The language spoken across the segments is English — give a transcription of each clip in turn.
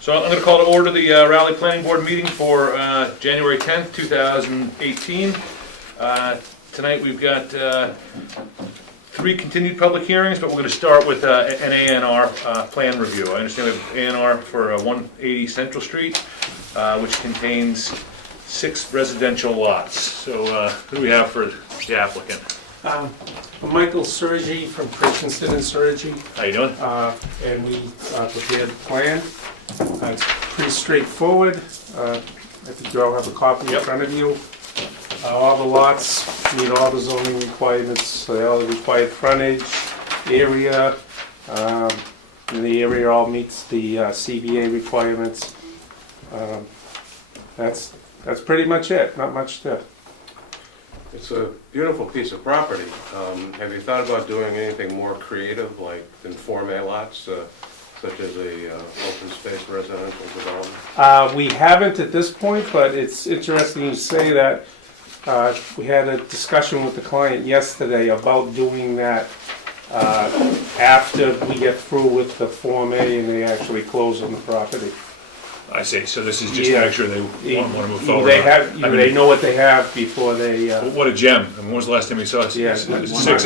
So I'm going to call to order the Raleigh Planning Board meeting for January 10th, 2018. Tonight we've got three continued public hearings, but we're going to start with an A&R plan review. I understand we have A&R for 180 Central Street, which contains 6 residential lots. So who do we have for the applicant? Michael Sergi from Christensen and Sergi, How you doing? and we prepared the plan. It's pretty straightforward. I think you all have a copy in front of you. All the lots meet all the zoning requirements, all the required frontage, area, and the area all meets the CBA requirements. That's pretty much it, not much to. It's a beautiful piece of property. Have you thought about doing anything more creative, like than Form A lots, such as a open space residential development? We haven't at this point, but it's interesting to say that we had a discussion with the client yesterday about doing that after we get through with the Form A and they actually close on the property. I see. So this is just to make sure they want to move forward. They have, they know what they have before they. What a gem! I mean, when was the last time we saw it? Yeah. 6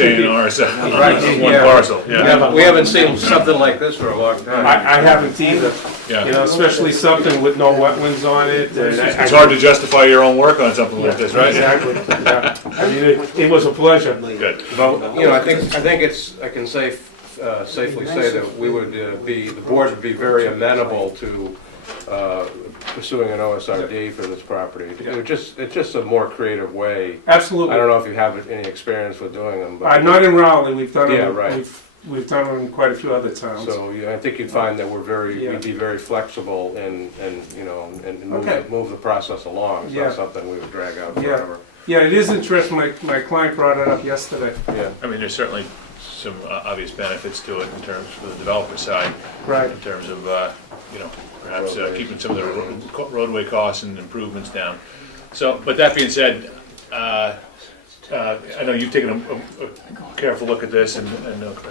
A&Rs on Right, one yeah. parcel. Yeah. We haven't seen something like this for a long time. I haven't either. Yeah. You know, especially something with no wetlands on it. It's hard to justify your own work on something like this, right? Exactly. Yeah. I mean, it was a pleasure. Good. You know, I think I can safely say that we would the board would be very amenable to pursuing an OSRD for this property. It's just a more creative way. Absolutely. I don't know if you have any experience with doing them, but Not in Raleigh. We've done Yeah, it. right. We've done it in quite a few other towns. so yeah, I think you'd find that Yeah. we'd be very flexible and you know and Okay. move the process along. It's Yeah. not something we would drag out Yeah. forever. Yeah, it is interesting. My client brought it up yesterday. Yeah. I mean, there's certainly some obvious benefits to it in terms of the developer side, Right. in terms of, you know, perhaps keeping some of the roadway costs and improvements down. So, but that being said, I know you've taken a careful look at this, and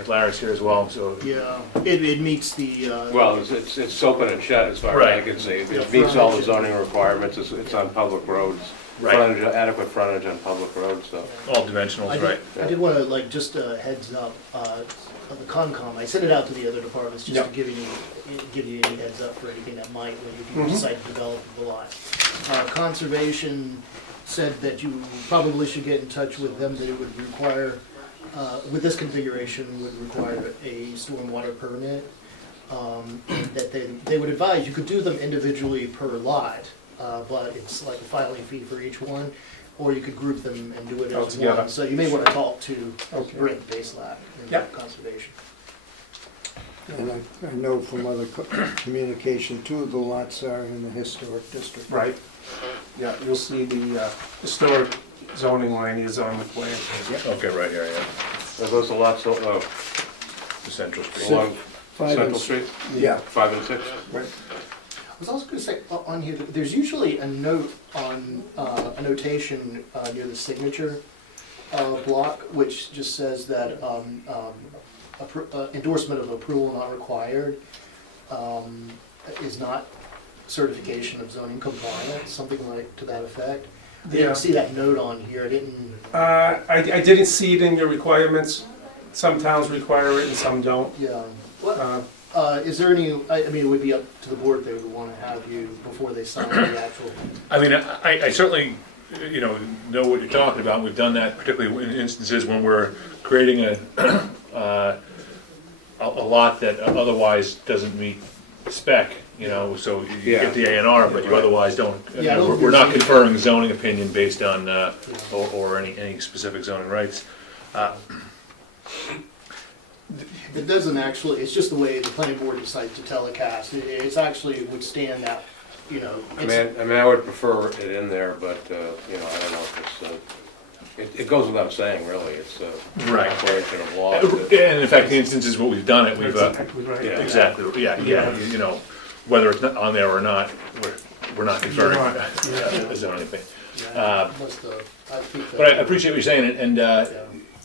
Larry's here as well, so. Yeah, it meets the, Well, it's open and shut as far as I Right. can see. It meets all the zoning requirements. It's on public roads. Right. Frontage, adequate frontage on public roads, so. All dimensionals, right? I did want to, like, just a heads up, of the Concom, I sent it out to the other departments just to give you any heads up for anything that might, if you decide to develop the lot. Conservation said that you probably should get in touch with them, that it would require, with this configuration, would require a stormwater permit. That they would advise, you could do them individually per lot, but it's like a filing fee for each one, or you could group them and do it as Altogether. one. So you may want to talk to Okay. Brent Baselap in Yep. conservation. And I know from other communication, 2 of the lots are in the historic district. Right. Yeah, you'll see the historic zoning line is on the plan. Okay, right here, yeah. Are those the lots The Central Street. along 5 and Central 6. Street? Yeah. 5 and 6? Right. I was also going to say, on here, there's usually a note on, a notation near the signature block, which just says that endorsement of approval not required is not certification of zoning compliance, something like to that effect. I Yeah. didn't see that note on here, I didn't, I didn't see it in your requirements. Some towns require it and some don't. yeah. Is there any, I mean, it would be up to the board if they would want to have you, before they sign the actual. I mean, I certainly, you know what you're talking about. We've done that particularly in instances when we're creating a lot that otherwise doesn't meet spec, you know, so you get the A&R, but you otherwise don't. Yeah, I don't think We're not there's any- conferring zoning opinion based on, or any specific zoning rights. It doesn't actually, it's just the way the planning board decides to telecast. It's actually would stand that, you know. I mean, I would prefer it in there, but, you know, I don't know if it goes without saying, really. It's a Right. declaration of law. And in fact, the instances where we've done it, we've, That's exactly right. yeah. exactly, yeah, you know, whether it's on there or not, we're not conferring You're not, a zoning opinion. I think that- But I appreciate what you're saying, and,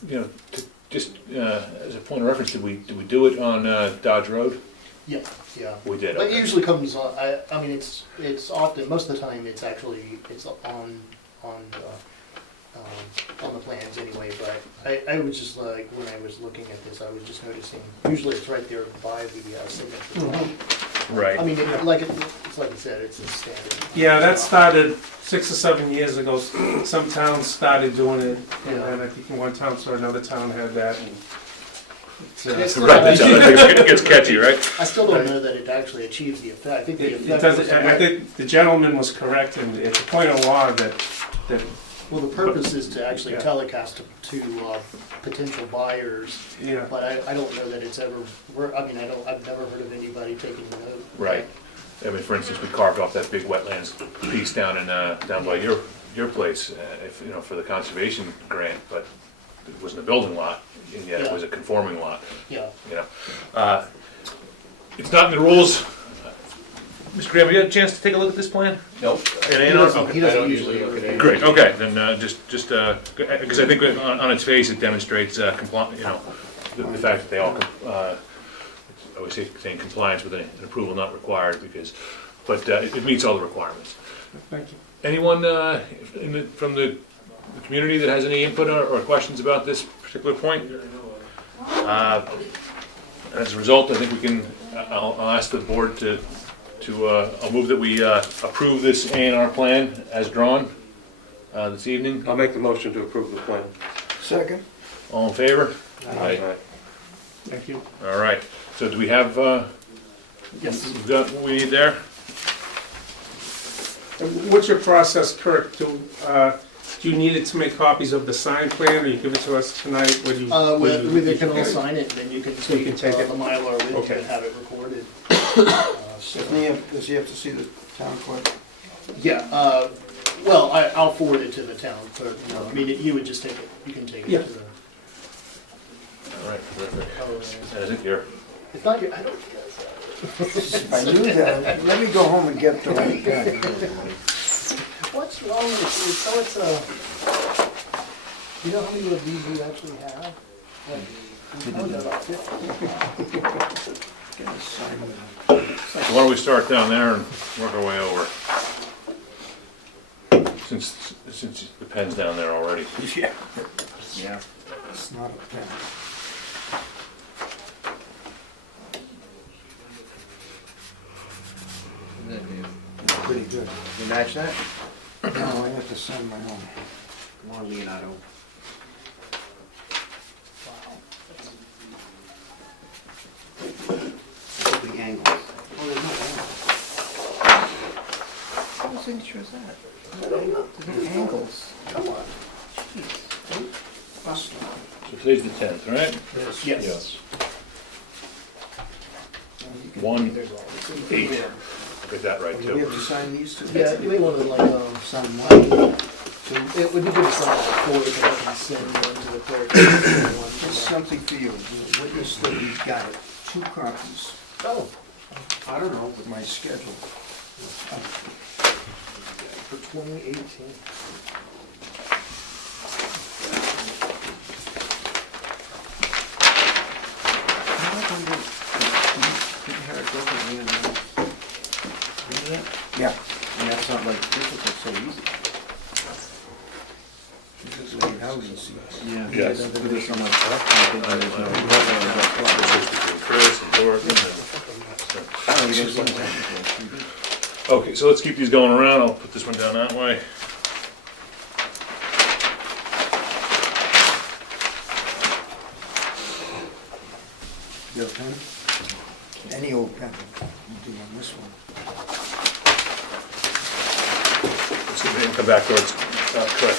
you know, just as a point of reference, did we do it on Dodge Road? Yeah, yeah. We did, But it okay. usually comes on, I mean, it's often, most of the time, it's on the plans anyway, but I was just like, when I was looking at this, I was just noticing, usually it's right there by the signature line. Right. I mean, it's like I said, it's a standard. Yeah, that started 6 or 7 years ago. Some towns started doing it, and then I think in one town or another town had that. And It's still- Right, it gets catchy, right? I still don't know that it actually achieves the effect. I think the It effect. doesn't, was- I think the gentleman was correct, and it's a point of law that Well, the purpose is to actually Yeah. telecast to potential buyers, yeah. but I don't know that it's ever, I've never heard of anybody taking note. Right. I mean, for instance, we carved off that big wetlands piece down down by your place, if, you know, for the conservation grant, but it wasn't a building lot, and yet it was a conforming lot, Yeah. you know. It's not in the rules. Mr. Graham, have you had a chance to take a look at this plan? Nope. It He ain't on? doesn't, Okay. he doesn't usually look at it. Great, okay, then because I think on its face, it demonstrates you know, the fact that they all, I always say saying compliance with an approval not required, but it meets all the requirements. Thank you. Anyone from the community that has any input or questions about this particular point? As a result, I think we can, I'll ask the board I'll move that we approve this A&R plan as drawn this evening. I'll make the motion to approve the plan. Second? All in favor? Aye. Thank you. All right, so do we have, Yes. we've got what we need there? And what's your process, Kirk? Do you need it to make copies of the signed plan, or you give it to us tonight? What do you? They can all sign it, then you can So you take can take it. the Mylar with you Okay. and have it recorded. Does he have to see the town clerk? Yeah, well, I'll forward it to the town clerk, you know, I mean, you would just take it, you can take it Yeah. to the. All right, terrific. Oh, I think you're, It's not your, I don't think If I knew that, let me go home and get the right pen. what's wrong with you? So it's you know how many of these you actually have? Like, I got about 50. Get a sign of it. so why don't we start down there and work our way over? Since the pen's down there already. Yeah. Yeah. It's not a pen. Pretty good. You match that? No, I have to sign my own. Come on, Leonardo. The angles. Oh, there's no angles. What signature is that? There's no angles. Come on. So today's the 10th, right? Yes. 1/8. Get that right Do we too. have to sign these two? Yeah, you may want to Sign one. it would be good to sign it before we can send one to the clerk. Just something for you. The witness that we got it. 2 copies. Oh, I don't know, with my schedule. for 2018. Didn't Harry go for Leonardo? Read that? Yeah. And that's not like, this is so easy. This is what houses see. Yeah. Yes. There's so much stuff, I think there's no. Chris and Dorothy I don't know, you guys want to- Okay, so let's keep these going around. I'll put this one down that way. Your pen? Any old pen. You do on this one. Let's go ahead and come back towards Chris.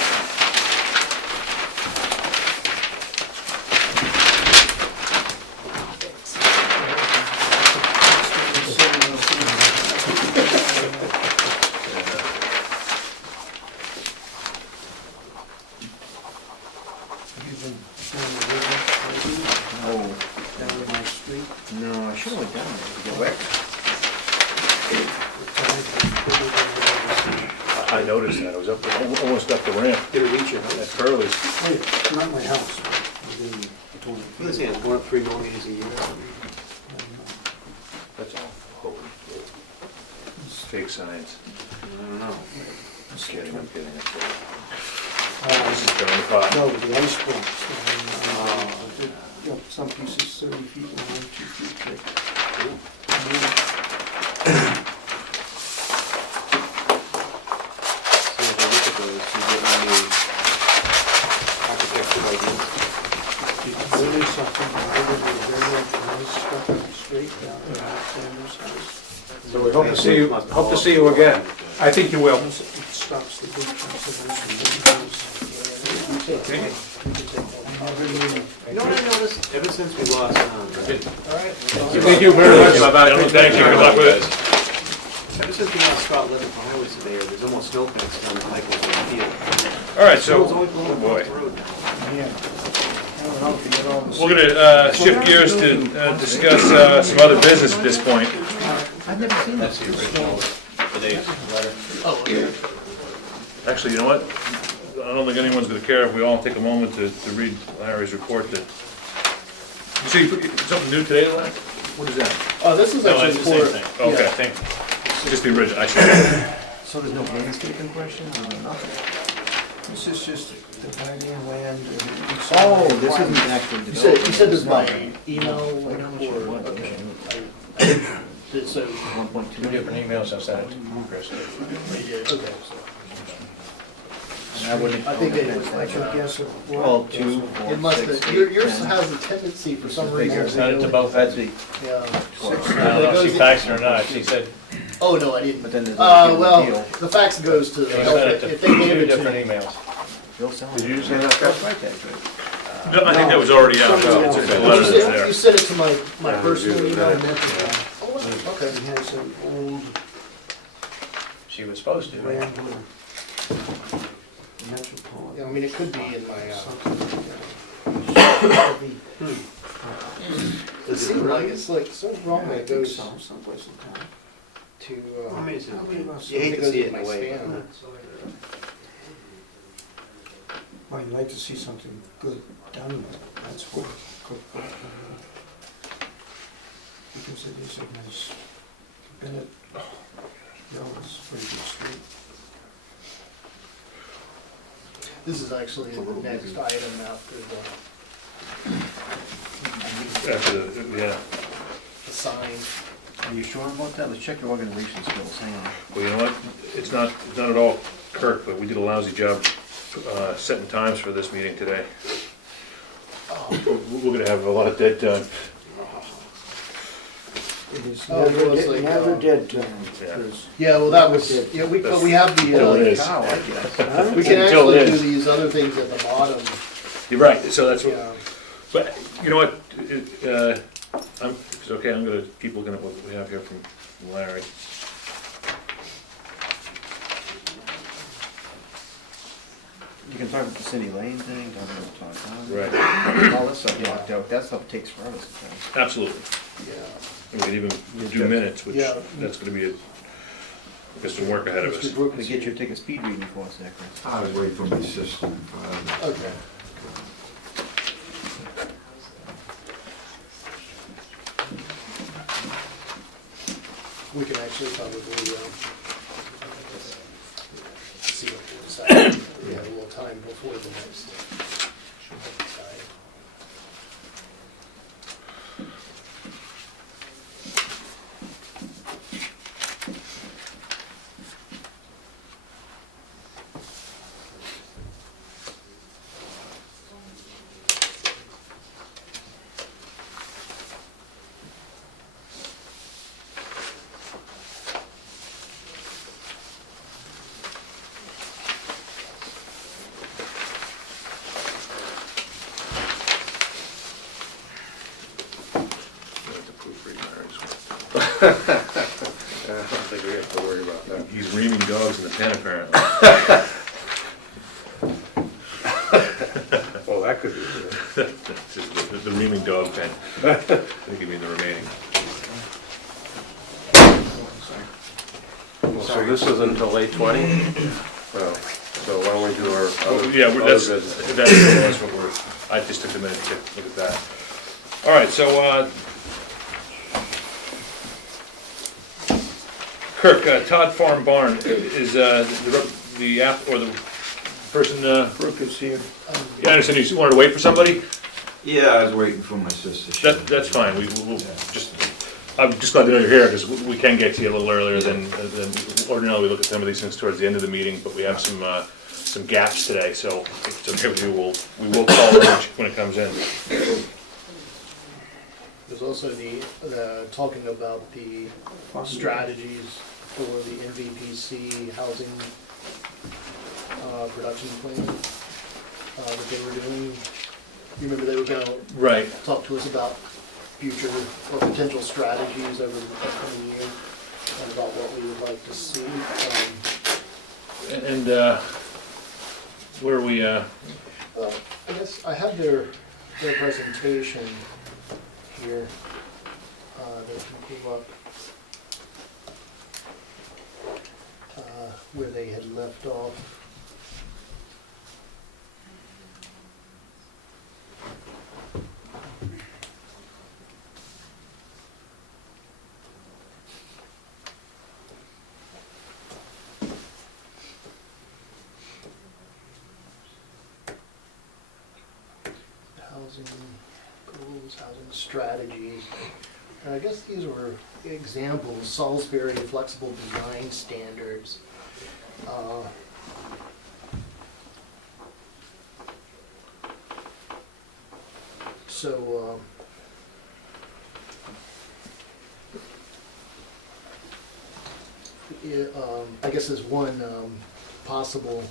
You've been down the river, Oh, down to my street. no, I should have went down there to get wet. I noticed that. I was up, almost up the ramp. Did it reach your house? At Curly's. It's not my house. Within 20 What is feet. it, going up 3 millimeters a year? fake signs? I don't know. I'm kidding, I'm kidding. This Uh, is going to pot. No, the ice box. Some pieces 30 feet long, 2 feet thick. So if I look at those, you get any architectural ideas? It's really something, very nice stuff straight down to Alexander's house. So we hope to see you again. I think you will. It stops the big chunks of ice. You know what I noticed, ever since we lost, Thank you very much. Gentlemen, thank you, good luck with it. ever since we lost Scott Levitt, the highway surveyor, there's almost snowbanks down the Michael's field. All right, so, Snow's only blowing oh boy. across the road now. Yeah. I don't know if you get all the. We're gonna shift gears to discuss some other business at this point. I've never seen that. That's the original, today's letter. Oh, okay. Actually, you know what? I don't think anyone's gonna care if we all take a moment to read Larry's report that. You see, you put something new today, Larry? What is that? Oh, this is actually for. Okay, yeah. thank you. Just the original, I see. So there's no landscaping questions or nothing? This is just dividing land and. Oh, this isn't actually You said this by email or, okay. So, 1.2. Two different emails I sent it to Chris. they did, okay. I wouldn't. I think they okay, was like, so- Guess of what? Well, 2, 4, It must 6, have, 8, yours 10. has a tendency for some reason. Sent it to to both Etsy. Yeah. I don't know if she faxed it or not, she said, Oh, no, I didn't. But then there's a Well, deal. the fax goes to, they sent it if to they gave two it to different me. emails. Bill Sells. Did you say that, Chris? Right there, good. No, I think that was already out, it's a letter that's there. You sent it to my Yeah, personal you did email. that. and that's- Oh, okay. He has an old She was supposed to. Rambler Metropolitan. Yeah, I mean, it could be in my, it seems like it's like so wrong that it goes Someplace in town. to, You hate to see it in a way. Well, you'd like to see something good done with it, that's what cookbook. Because it is a nice, Bennett Hill is a pretty good street. this is actually the next item after After the, yeah, the sign. Are you sure about that? Let's check your organization skills, hang on. well, you know what? It's not at all Kirk, but we did a lousy job setting times for this meeting today. We're gonna have a lot of dead time. It is Oh, it was never, like, never dead time. Yeah. Chris. Yeah, well, that was, yeah, but we have Until it the, is. Cow, I guess. Huh? we can Until it actually do is. these other things at the bottom. You're right, so that's what, Yeah. but, you know what? If it's okay, I'm gonna keep looking at what we have here from Larry. You can talk about the Cindy Lane thing, talk about Todd Conley. Right, All this stuff locked out, that stuff takes forever sometimes. absolutely. Yeah. And we can even do minutes, which, Yeah. that's gonna be, there's some work ahead of us. Mr. Brooks To is get here. your take a speed reading course there, Chris. I was waiting for my system. Okay. We can actually probably, see what we decide. We have a little time before the next. I don't think we have to worry about that. He's reaming dogs in the pen apparently. Well, that could be good. This is the reaming dog pen. I think you mean the remaining. So this is until 8:20? Well, so why don't we do our other Yeah, other that's business? what we're, I just took a minute to look at that. All right, so, Kirk, Todd Farm Barn, is the app, or the person, Brooke is here. yeah, I understand you wanted to wait for somebody? Yeah, I was waiting for my sister. That's fine, we'll just, I'm just glad to know you're here, because we can get to you a little earlier than ordinarily we look at some of these things towards the end of the meeting, but we have some gaps today, so if it's okay with you, we will call her when it comes in. There's also the talking about the strategies for the NVPC housing production plan that they were doing. You remember they were gonna Right. talk to us about future or potential strategies over the upcoming year and about what we would like to see. And where are we, I guess I have their presentation here that can pull up where they had left off. Housing goals, housing strategies. And I guess these were examples, Salisbury flexible design standards. So, I guess as one possible,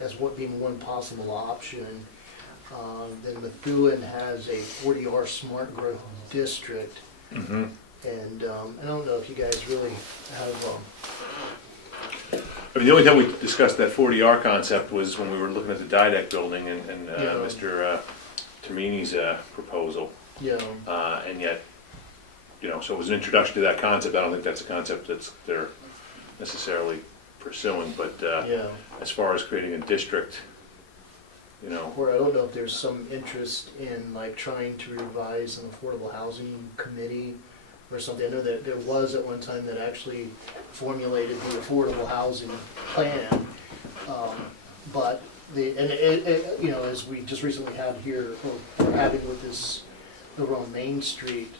as what being one possible option, then Methuen has a 40R smart growth district. mhm. And I don't know if you guys really have, I mean, the only time we discussed that 40R concept was when we were looking at the Didec building and Yeah. Mr. Termini's proposal. you know, And yet, so it was an introduction to that concept. I don't think that's a concept that's they're necessarily pursuing, but yeah, as far as creating a district, or I don't know if there's some interest in like trying to revise an affordable housing committee or something. I know that there was at one time that actually formulated the affordable housing plan. But as we just recently had here, or we're having with this, over on Main Street,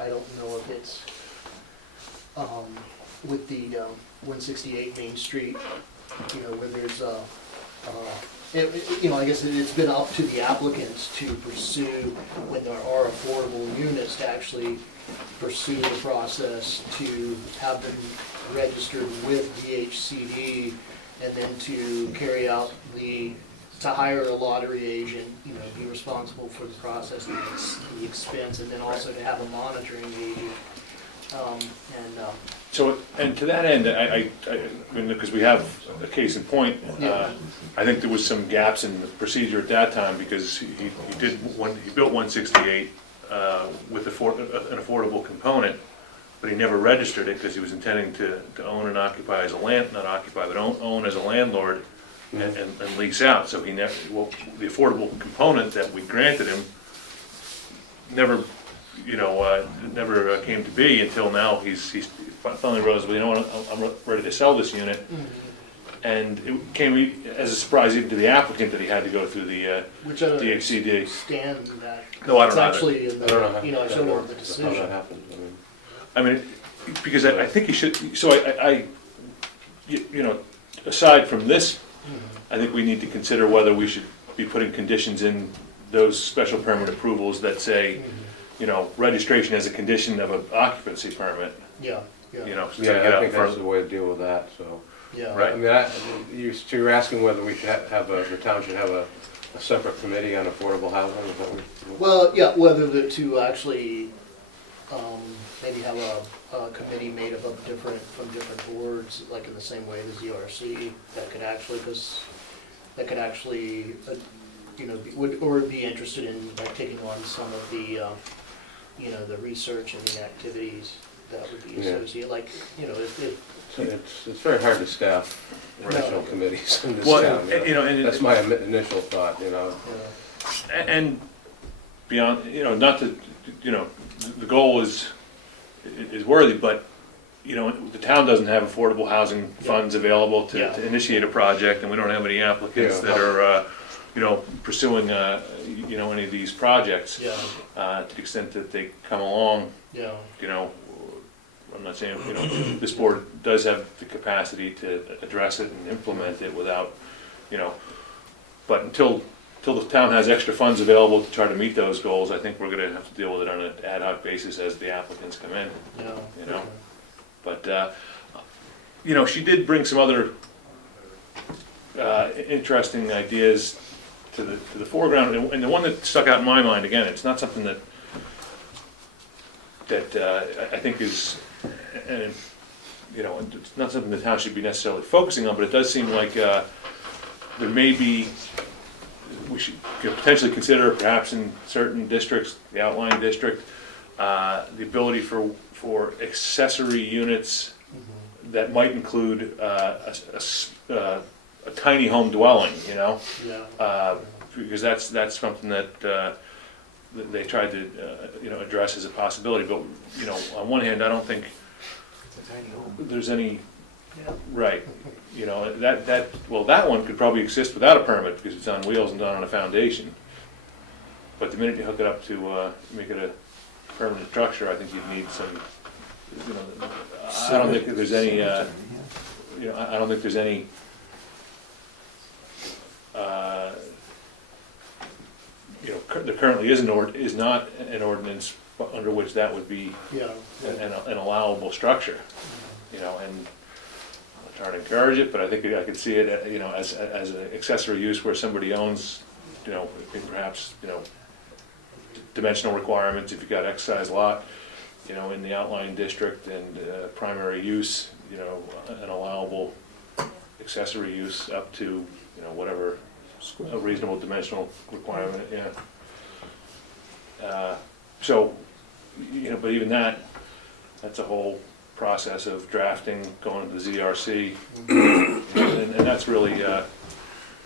I don't know if it's, with the 168 Main Street, where there's I guess it's been up to the applicants to pursue, when there are affordable units, to actually pursue the process to have them registered with DHCD, and then to carry out to hire a lottery agent, be responsible for the process and the expense, and then also to have a monitoring agent. So, and to that end, I mean, because we have a case in point, Yeah. I think there was some gaps in the procedure at that time, because he built 168 with an affordable component, but he never registered it because he was intending to own and occupy as own as a landlord and lease out. So the affordable component that we granted him never came to be until now. He's finally realized, well, I'm ready to sell this unit. And it came as a surprise even to the applicant that he had to go through the Which I don't DHCD. understand that. No, I don't It's know. actually in I don't know how the, I that showed over works, the how decision. that happens. I mean, because I think he should, so aside from this, I think we need to consider whether we should be putting conditions in those special permit approvals that say, registration as a condition of an occupancy permit, Yeah, to yeah, get Yeah, I out think that's front. the way to deal with that, so. yeah. Right. I mean, you're asking whether we should the town should have a separate committee on affordable housing, is that what? Well, yeah, whether to actually, maybe have a committee made up of from different boards, like in the same way as the ZRC, that could actually, would be interested in like taking on some of the, the research and the activities that would be Yeah. associated, like, It's very hard to staff regional committees in this Well, town. and That's my initial thought, And beyond, not that, the goal is worthy, but you know, the town doesn't have affordable housing funds available Yeah. to initiate a project, and we don't have any applicants Yeah. that are, you know, pursuing, you know, any of these projects. Yeah, To the extent that they come along, yeah, you know, I'm not saying, you know, this board does have the capacity to address it and implement it without, you know, but until the town has extra funds available to try to meet those goals, I think we're gonna have to deal with it on an ad hoc basis as the applicants come in, yeah. you know. But, you know, she did bring some other interesting ideas to the foreground, and the one that stuck out in my mind, again, it's not something that I think is, and, you know, it's not something the town should be necessarily focusing on, but it does seem like there may be, we should could potentially consider perhaps in certain districts, the outlying district, the ability for accessory units that might include a tiny home dwelling, you know? Yeah, Because that's something that they tried to, you know, address as a possibility, but, you know, on one hand, I don't think there's any, yeah, right, you know, that one could probably exist without a permit because it's on wheels and done on a foundation. But the minute you hook it up to, make it a permanent structure, I think you'd need some, you know, I don't think that there's any, you know, I don't think there's any, you know, there currently is not an ordinance under which that would be yeah. an allowable structure, you know, and I'm trying to encourage it, but I think I could see it, you know, as an accessory use where somebody owns, you know, perhaps, you know, dimensional requirements, if you've got X size lot, you know, in the outlying district, and primary use, you know, an allowable accessory use up to, you know, whatever a reasonable dimensional requirement, yeah. So, you know, but even that's a whole process of drafting, going to the ZRC, and that's really,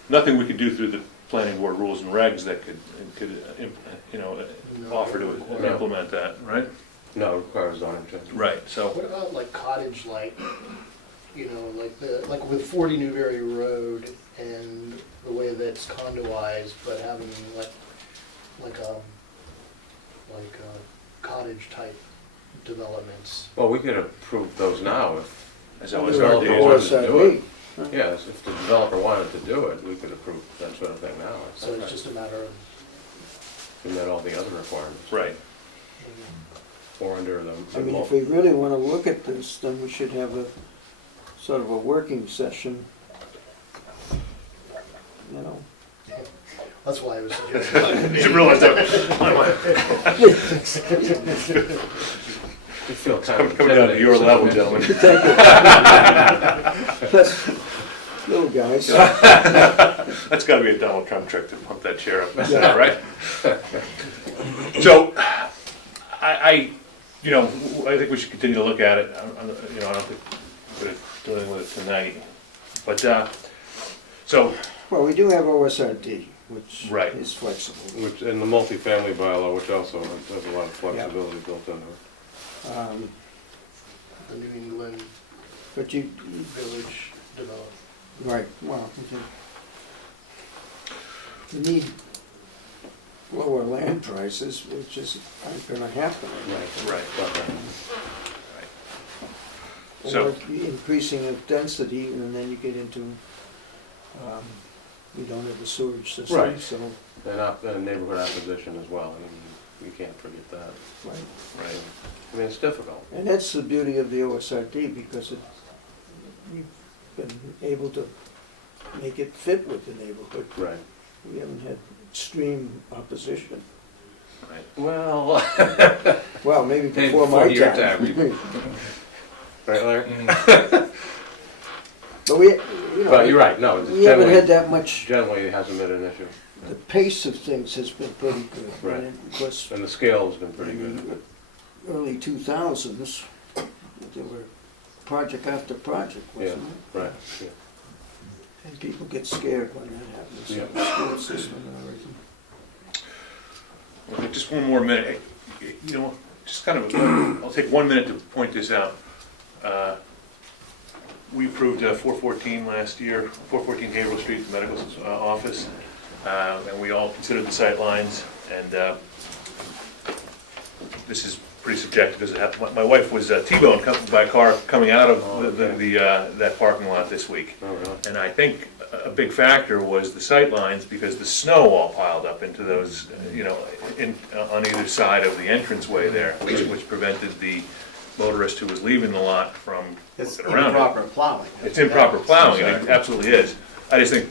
nothing we could do through the planning board rules and regs that could, you know, offer to implement that, right? No, it requires zoning change. Right, so, What about like cottage-like, you know, like with 40 Newberry Road and the way that's condoized, but having like cottage-type developments? Well, we could approve those now if, as the always, developer our wanted days, to do it. Yes, if the developer wanted to do it, we could approve that sort of thing now. So it's just a matter of, We met all the other requirements. right, Or under the. I mean, if we really want to look at this, then we should have a sort of a working session, you know. that's why I was suggesting. you realize that, You feel kind of coming down to your level, intimidated. gentlemen. Little guys. That's gotta be a Donald Trump trick to pump that chair up, is that right? So, I, you know, I think we should continue to look at it, you know, I don't think we're dealing with it tonight, but, so, Well, we do have OSRD, which Right. is flexible. Which, and the multifamily bylaw, which also has a lot of flexibility built into it. The New England But you, Village Development. right, well, you need lower land prices, which is, aren't gonna happen. right, Or So- increasing of density, and then you get into, you don't have the sewage system, Right. so, And neighborhood opposition as well, I mean, you can't forget that. right. right. I mean, it's difficult. And that's the beauty of the OSRD, because we've been able to make it fit with the neighborhood. Right. We haven't had extreme opposition. Well. Well, maybe Hey, before my before your time. time. Right, Larry? But we, you know. But you're right, no, it's We haven't had generally, that much, generally it hasn't been an issue. the pace of things has been pretty good. Right. And of course, And the scale has been pretty in good. the early 2000s, there were project after project, wasn't it? Right, yeah. And people get scared when that happens, Yeah. the school system and everything. Okay, just one more minute, you know, just kind of, I'll take 1 minute to point this out. We approved 414 last year, 414 Haverhill Street, the medical office, and we all considered the sight lines, and this is pretty subjective, because my wife was T-boned by a car coming out of that parking lot this week. Oh, really? And I think a big factor was the sight lines, because the snow all piled up into those, on either side of the entranceway there, which prevented the motorist who was leaving the lot from It's looking around it. improper plowing. It's improper plowing, it Exactly. absolutely is. I just think,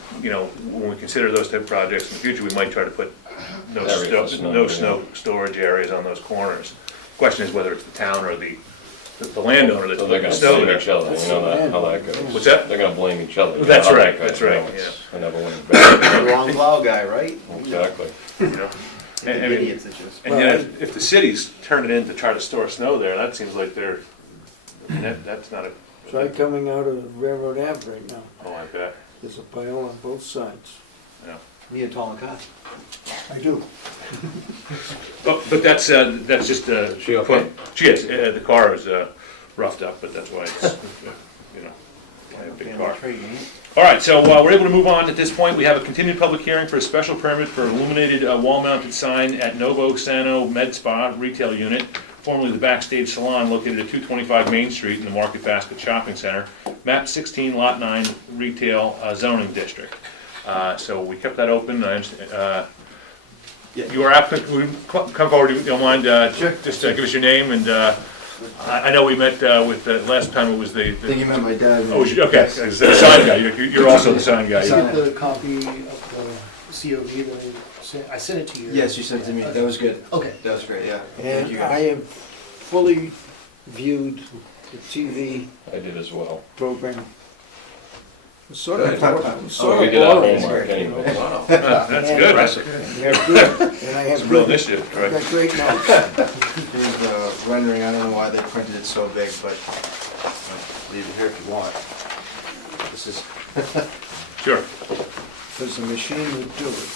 when we consider those type of projects in the future, we might try to put no snow storage areas on those corners. Question is whether it's the town or the landowner that's So they're putting the gonna snow blame there. each other, you know that, how that goes. What's that? They're gonna blame each other. You know That's how that right, goes, that's right, you know, it's a never-winning battle. The wrong plow guy, right? Exactly. You know? The I mean, idiots that just. And yet, if the city's turned it in to try to store snow there, that seems like that's not a. Try coming out of Railroad Ave right now. Oh, I bet. There's a pile on both sides. Me and Tall and Cotton. I do. But that's just, She okay? She is, the car is roughed up, but that's why it's, a big car. All right, so we're able to move on at this point. We have a continued public hearing for a special permit for illuminated wall-mounted sign at Novo Sano Med Spa Retail Unit, formerly the Backstage Salon, located at 225 Main Street in the Market Basket Shopping Center, map 16, lot 9, retail zoning district. So we kept that open. I understand, you are applicant, will you come forward, if you don't mind, just give us your name, and I know we met with, last time it was I think you meant my dad. oh, okay, as the sign guy, you're also the sign guy. Is that the copy of the COD that I sent it to you? Yes, you sent it to me. That was good. Okay. That was great, yeah. Thank And you I guys. have fully viewed the TV I did as well. program. It's sort Good. of, sort We of did our boring. homework anyway. That's good, that's They're good, and I a have real good, initiative, I've right? got great notes. Here's the rendering. I don't know why they printed it so big, but leave it here if you want. This is, Sure. Because the machine would do it.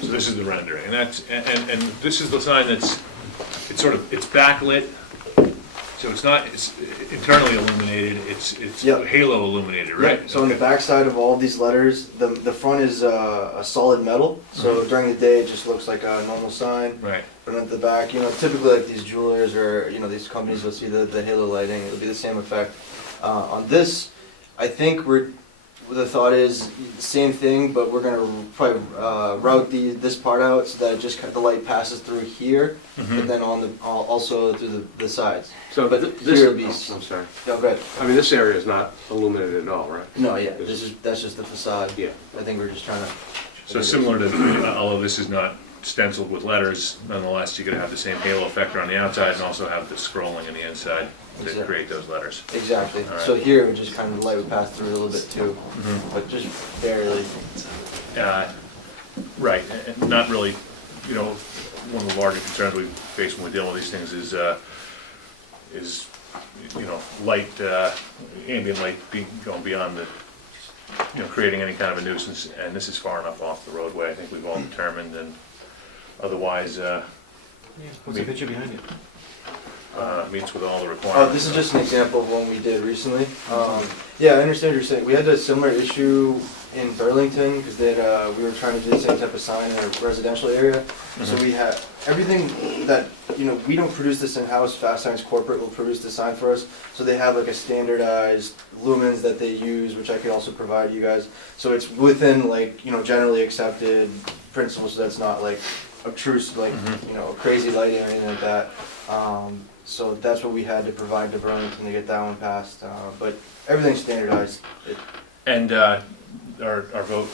So this is the rendering, and and this is the sign it's backlit, so it's internally illuminated, it's Yep. halo illuminated, right? So on the back side of all of these letters, the front is a solid metal, so during the day it just looks like a normal sign. Right, But at the back, typically like these jewelers or, these companies, you'll see the halo lighting, it'll be the same effect. On this, I think the thought is same thing, but we're gonna probably route this part out so that it just the light passes through here, but then also through the sides. So But this, here it'll be- I'm sorry. No, go ahead. I mean, this area is not illuminated at all, right? No, yeah, that's just the facade. Yeah. I think we're just trying to. so similar to, although this is not stenciled with letters, nonetheless, you're gonna have the same halo effector on the outside and also have the scrolling on the inside to Exactly. create those letters. Exactly. All right. So here it would just kind of the light would pass through a little bit too, but just barely. Right, and not really, one of the larger concerns we face when we deal with these things is light, ambient light going beyond the, creating any kind of a nuisance, and this is far enough off the roadway, I think we've all determined, and otherwise, What's the picture behind you? meets with all the Oh, requirements. this is just an example of one we did recently. Yeah, I understand what you're saying. We had a similar issue in Burlington because we were trying to do the same type of sign in a residential area. So we had everything that, we don't produce this in-house. Fast Signs Corporate will produce the sign for us. So they have like a standardized lumens that they use, which I could also provide you guys. So it's within generally accepted principles, so that's not like obtrusive, crazy lighting or anything like that. So that's what we had to provide to Burlington to get that one passed, but everything's standardized. And our vote.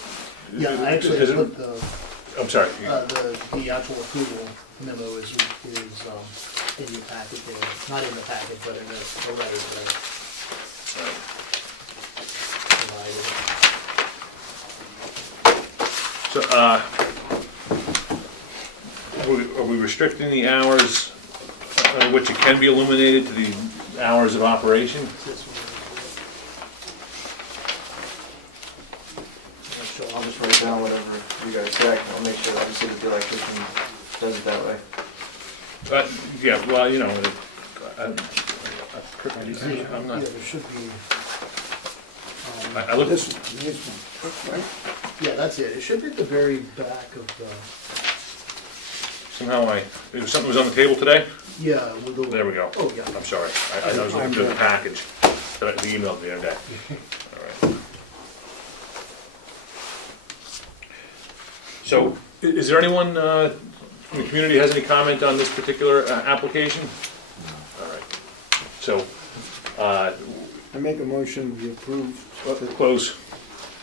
Yeah, I actually is it- put the I'm sorry. the actual approval memo is in your packet there, not in the packet, but in the letter that I provided. So, are we restricting the hours under which it can be illuminated to the hours of operation? This one I'll just write down whatever you guys say. I'll make sure, obviously, that the electrician does it that way. Yeah, well, you know, I'm Yeah, not, there should be, I looked, This one, right? yeah, that's it. It should be at the very back of the, somehow something was on the table today? yeah, with the. There we go. Oh, yeah. I'm sorry, I was looking through the package that he emailed me the other day. All right. So, is there anyone from the community has any comment on this particular application? All right. So, I make a motion, we approve. close.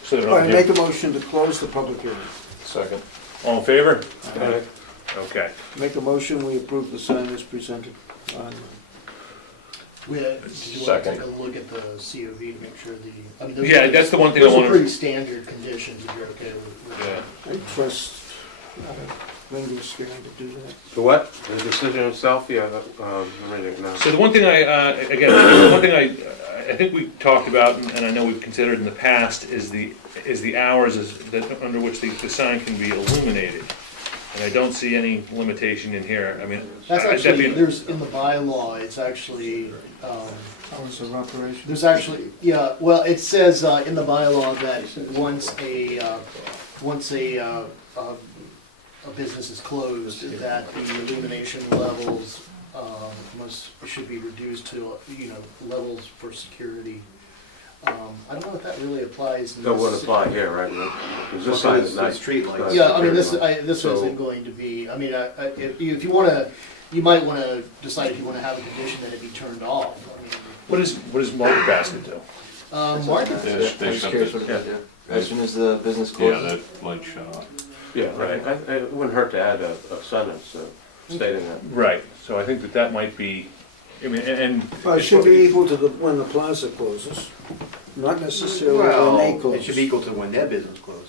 So they're Oh, I not make here. a motion to close the public hearing. Second. All in favor? Aye. Okay. Make a motion, we approve the sign as presented on, Did you want to Second. take a look at the COV to make sure I mean, those Yeah, are- that's the one thing I Those are wanted. pretty standard conditions, if you're okay with. Yeah. I trust Lingus Scan to do that. The what? The decision itself? Yeah, I'm reading it now. So the one thing again, one thing I think we talked about, and I know we've considered in the past, is the hours under which the sign can be illuminated. And I don't see any limitation in here, I mean. That's that'd actually, be- there's, in the bylaw, it's actually, Hours of operation. there's actually, yeah, well, it says in the bylaw that once a business is closed, that the illumination levels should be reduced to, levels for security. I don't know if that really applies. in That would this- apply here, right? Because this sign is nice. Street lights. Yeah, I mean, this So- isn't going to be, I mean, if you wanna, you might wanna decide if you wanna have a condition that it be turned off. I mean, What does Market Basket do? Market, They I'm shut just curious the- what it do. As soon as the business Yeah, closes. that light shut off. Yeah, Right. it wouldn't hurt to add a sentence stating that. Right, so I think that might be, I mean, and. Well, it should be equal to when the plaza closes, not necessarily when they close. It should be equal to when their business closes.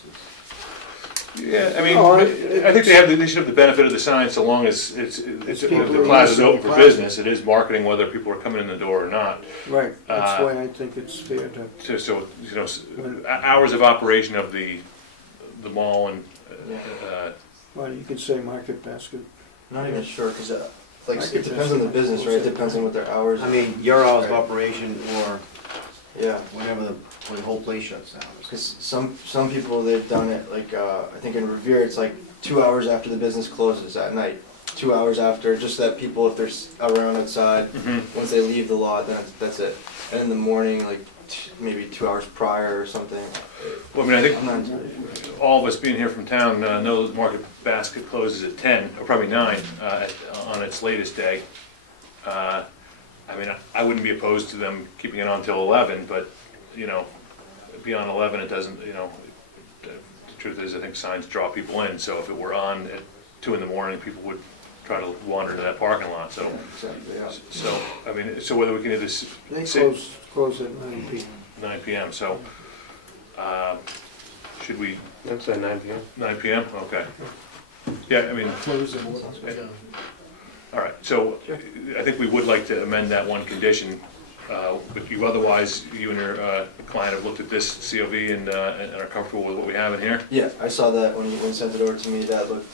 Yeah, I mean, No, I think they should have the benefit of the sign so long as people the are plaza's using open the for plaza. business, it is marketing whether people are coming in the door or not. Right, that's Uh, why I think it's fair to, So, hours of operation of the mall and, well, you could say market basket. I'm not even sure, because like, I it could depends on the just- business, right? It depends on what their hours. I mean, your hours of Right. operation or Yeah, whenever when the whole place shuts down. because some people, they've done it, like, I think in Revere, it's like 2 hours after the business closes at night. 2 hours after, just that people, if they're around outside, Mhm. once they leave the lot, then that's it. And in the morning, like, maybe 2 hours prior or something. Well, I mean, I think I'm not entirely sure. all of us being here from town know that Market Basket closes at 10, or probably 9, on its latest day. I mean, I wouldn't be opposed to them keeping it on till 11, but, beyond 11, it doesn't, the truth is, I think signs draw people in, so if it were on at 2 in the morning, people would try to wander to that parking lot, so. Exactly, yeah. So, I mean, so whether we can do this They say close at 9 p.m. 9 PM, so, should we, I'd say 9 p.m. 9 PM, okay. Yeah, I mean, close the board, yeah. all right, so I think we would like to amend that one condition, but you and your client have looked at this COV and are comfortable with what we have in here? Yeah, I saw that when you sent it over to me,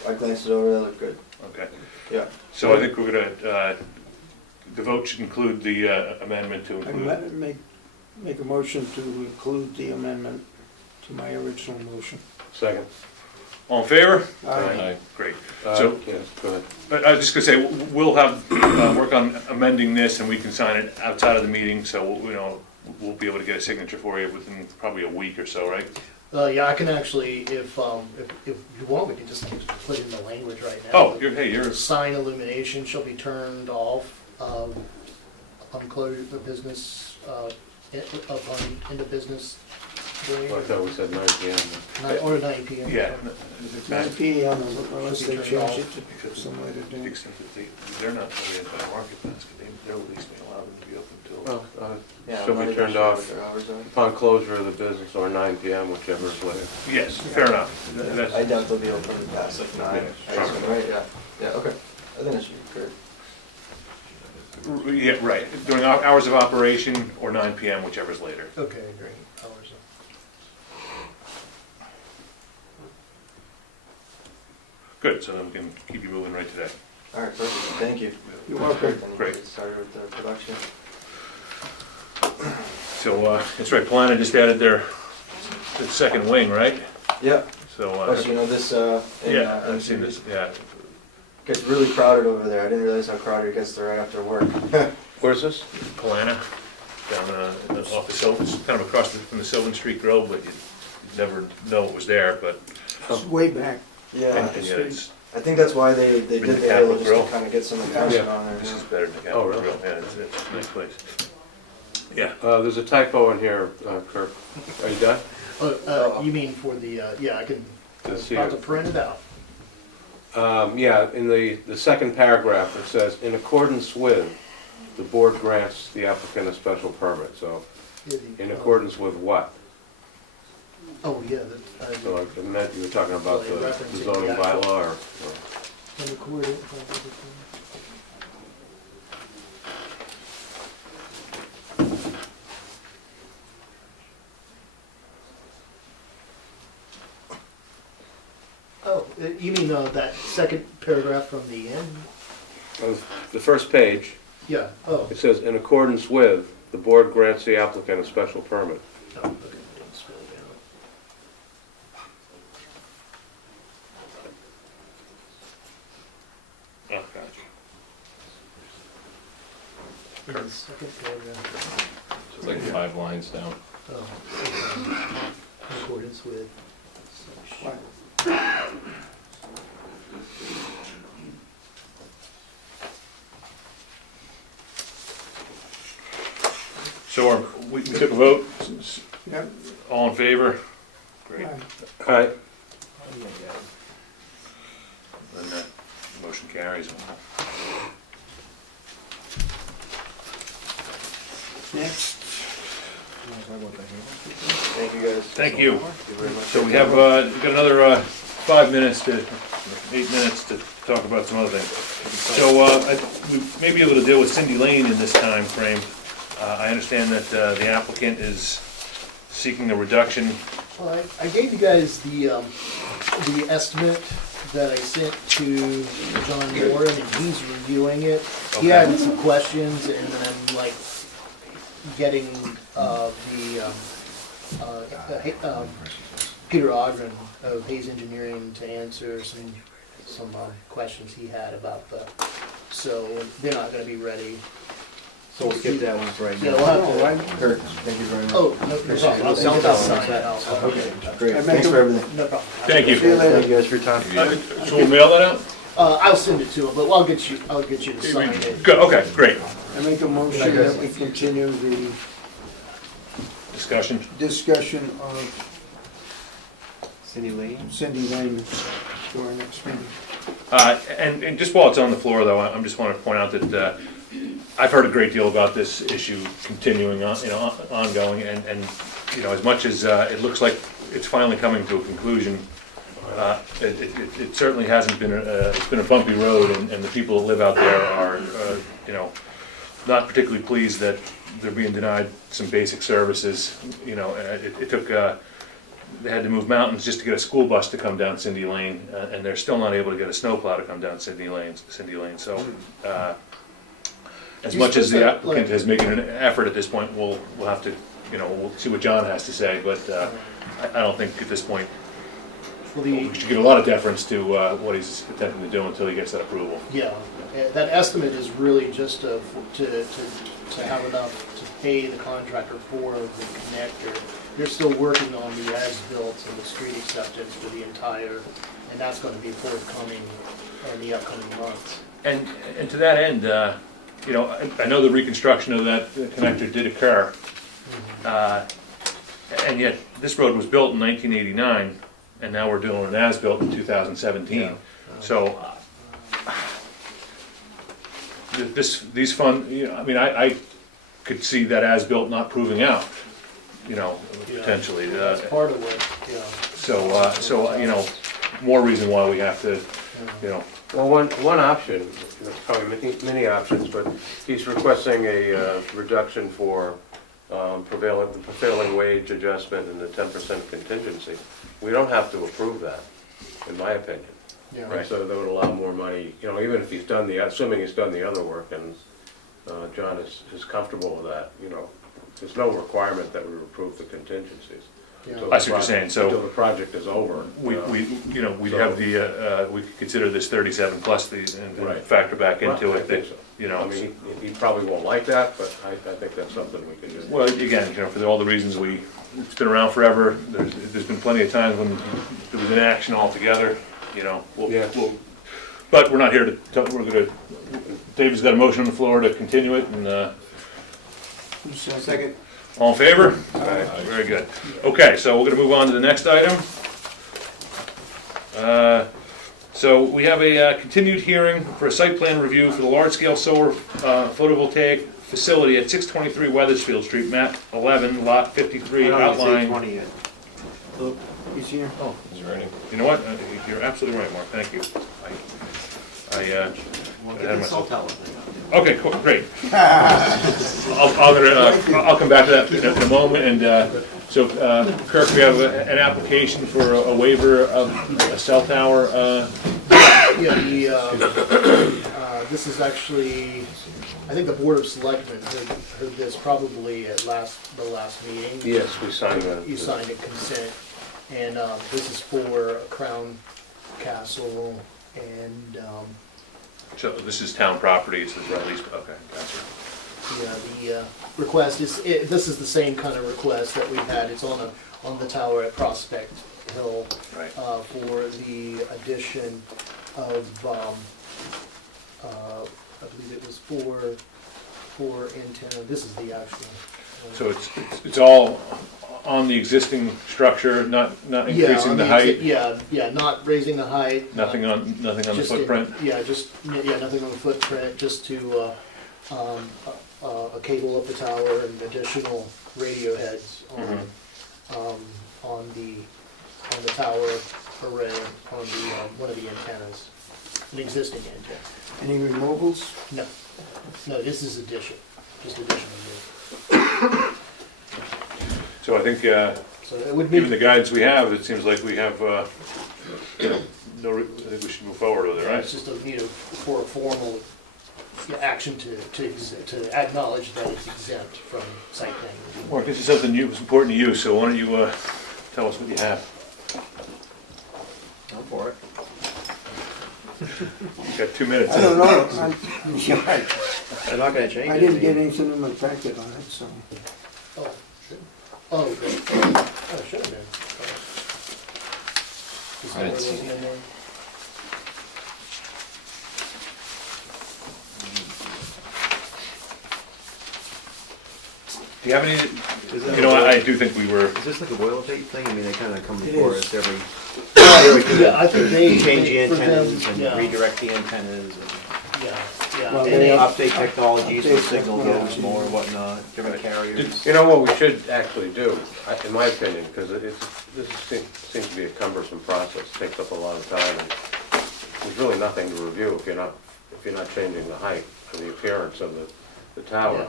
I glanced it over, that looked good. Okay, Yeah. so I think we're gonna, the vote should include the amendment to I include. make a motion to include the amendment to my original motion. Second. All in favor? Aye. Great. So- Yes, go ahead. I was just gonna say, we'll have, work on amending this and we can sign it outside of the meeting, so, we'll be able to get a signature for you within probably a week or so, right? Yeah, I can actually, if you want, we can just put in the language right now. Oh, you're, Sign illumination shall be turned off upon closure of the business, upon end of business day, I thought we said 9 p.m. or 9 PM. yeah. 9 p.m. unless they Should be change turned it to some later To the date. extent that they're not affiliated by Market Basket, they're at least may allow them to be open till. Well, Yeah, shall I'm not be even turned sure off what their hours are. upon closure of the business or 9 p.m., whichever is later. Yes, fair enough. That's- I doubt they'll be open past like 9, Yeah, I assume, right? Yeah, yeah, okay. I think that should be good. Yeah, right, during hours of operation or 9 PM, whichever's later. Okay, great. Hours of- Good, so then we can keep you moving right today. All right, perfect, thank you. You're welcome. Then you Great. can get started with the production. So, that's right, Polana just added their second wing, right? Yeah, So, plus you know this, yeah, I've seen this, yeah. gets really crowded over there. I didn't realize how crowded it gets there right after work. Where's this? Polana, down off the Sylvan, kind of across from the Sylvan Street Grove, but you'd never know it was there, but, It's way back. Yeah, and yeah, it's, I think that's why they did In the the Capitol area, just Grill. to kind of get some attention Yeah. on there. this yeah. is better than the Oh, Capitol really? Grill, yeah, it's a nice place. Yeah, There's a typo in here, Kirk. Are you done? You mean for the, yeah, I can, I was This about here. to print it out. Yeah, in the second paragraph, it says, in accordance with, the board grants the applicant a special permit, so in accordance with what? Oh, yeah, So like, I meant you were talking about Well, the referencing zoning the actual- bylaw, or? in accordance. Oh, you mean that second paragraph from the end? The first page, Yeah, oh. it says, in accordance with, the board grants the applicant a special permit. Oh, okay, didn't scroll down. oh, gotcha. In the second paragraph. It's like 5 lines down. Oh, okay. In accordance with. What? So we took a vote, Yep. all in favor? Great, Right. All right, then that motion carries. Next. Thank you guys. Thank you. Thank you very much. So we have, we've got another 5 minutes to, 8 minutes to talk about some other things. So we may be able to deal with Cindy Lane in this time frame. I understand that the applicant is seeking a reduction. Well, I gave you guys the estimate that I sent to John Moran, and he's reviewing it. He Okay. had some questions, and then I'm like getting Peter Ogren of Hayes Engineering to answer some questions he had about so they're not gonna be ready. So we'll skip that one for right Yeah, now. we'll have Oh, to. right. Kurt, thank you very much. Oh, no problem. I'll send that sign out. Okay, great. I make Thanks a- for everything. No problem. Thank you. See you later. Thank you guys for your time. So we'll mail that out? I'll send it to him, but I'll get you to sign it. Good, okay, great. I make a motion that we continue the Discussion? discussion of Cindy Lane? Cindy Lane to our next meeting. And just while it's on the floor, though, I just want to point out that I've heard a great deal about this issue continuing on, ongoing, and as much as it looks like it's finally coming to a conclusion, it certainly hasn't been. It's been a bumpy road, and the people that live out there are, not particularly pleased that they're being denied some basic services. It took. They had to move mountains just to get a school bus to come down Cindy Lane, and they're still not able to get a snowplow to come down Cindy Lane. So, as You much as the supposed to, applicant like- has made an effort at this point, we'll have to, we'll see what John has to say. But I don't think at this point Well, we should give a lot of deference to what he's attempting to do until he gets that approval. Yeah, that estimate is really just to have enough to pay the contractor for the connector. They're still working on the as-built and the street acceptance for the entire, and that's gonna be forthcoming in the upcoming months. And to that end, I know the reconstruction of that connector did occur, and yet this road was built in 1989, and now we're doing an as-built in 2017. So these funds, I could see that as-built not proving out, potentially. That's part of what, So more reason why we have to, well, one option, there's probably many options, but he's requesting a reduction for the prevailing wage adjustment and the 10% contingency. We don't have to approve that, in my opinion. Yeah. Right. So that would allow more money, you know, even if he's done assuming he's done the other work, and John is comfortable with that, you know, there's no requirement that we approve the contingencies. Yeah. until I the see what you're saying, so- Until the project is over. We, you know, we'd have we could consider this 37 plus these and Right. factor back into Well, I it, think that, so. you I know. mean, he probably won't like that, but I think that's something we can do. Well, again, you know, for all the reasons it's been around forever, there's been plenty of times when there was inaction altogether, you know. Yeah. But we're not here to, David's got a motion on the floor to continue it, and, Second. all in favor? Very good. Okay, so we're gonna move on to the next item. So we have a continued hearing for a site plan review for the large-scale solar photovoltaic facility at 623 Weathersfield Street, map 11, lot 53, outline. Look, he's here. Is there any? You know what? You're absolutely right, Mark, thank you. I had myself- Okay, cool, great. I'll come back to that in a moment, and so Kirk, we have an application for a waiver of a cell tower. Yeah, this is actually, I think the Board of Selectmen heard this probably at the last meeting. Yes, we signed that. You signed a consent, and this is for Crown Castle, and, So this is town property, it says at least, okay, gotcha. yeah, the request is, this is the same kind of request that we've had. It's on the tower at Prospect Hill. Right. For the addition of, I believe it was four antenna, this is the actual. So it's all on the existing structure, not Yeah, increasing on the height, Yeah, not raising the height. nothing on the just in- footprint? Yeah, nothing on the footprint, just to, a cable up the tower and additional radio heads on the tower array, on the, one of the antennas, an existing antenna. Any removals? No, this is addition, just addition of So I think, it. So it would given be, the guidance we have, it seems like we have, you know, I think we should move forward with it, it's right? just a need for a formal action to acknowledge that it's exempt from site plan review. Mark, this is something was important to you, so why don't you tell us what you have? I'm for it. You've got 2 minutes. I don't know. I'm not gonna change I it. didn't get anything in my packet on it, so. Oh, should, oh, okay. Oh, it should have been. I didn't see Wasn't in there? Do you have any, you know, I do think we were, Is this like a boilerplate thing? I mean, they kind of come It before is. us every, Yeah, I think they. change the for them, antennas and yeah, redirect the antennas and Yeah, Well, and they they, update technologies so the Update signal goes technology. more and whatnot, different carriers. You know what we should actually do, in my opinion, because seems to be a cumbersome process, takes up a lot of time, and there's really nothing to review if you're not changing the height or the appearance of the tower.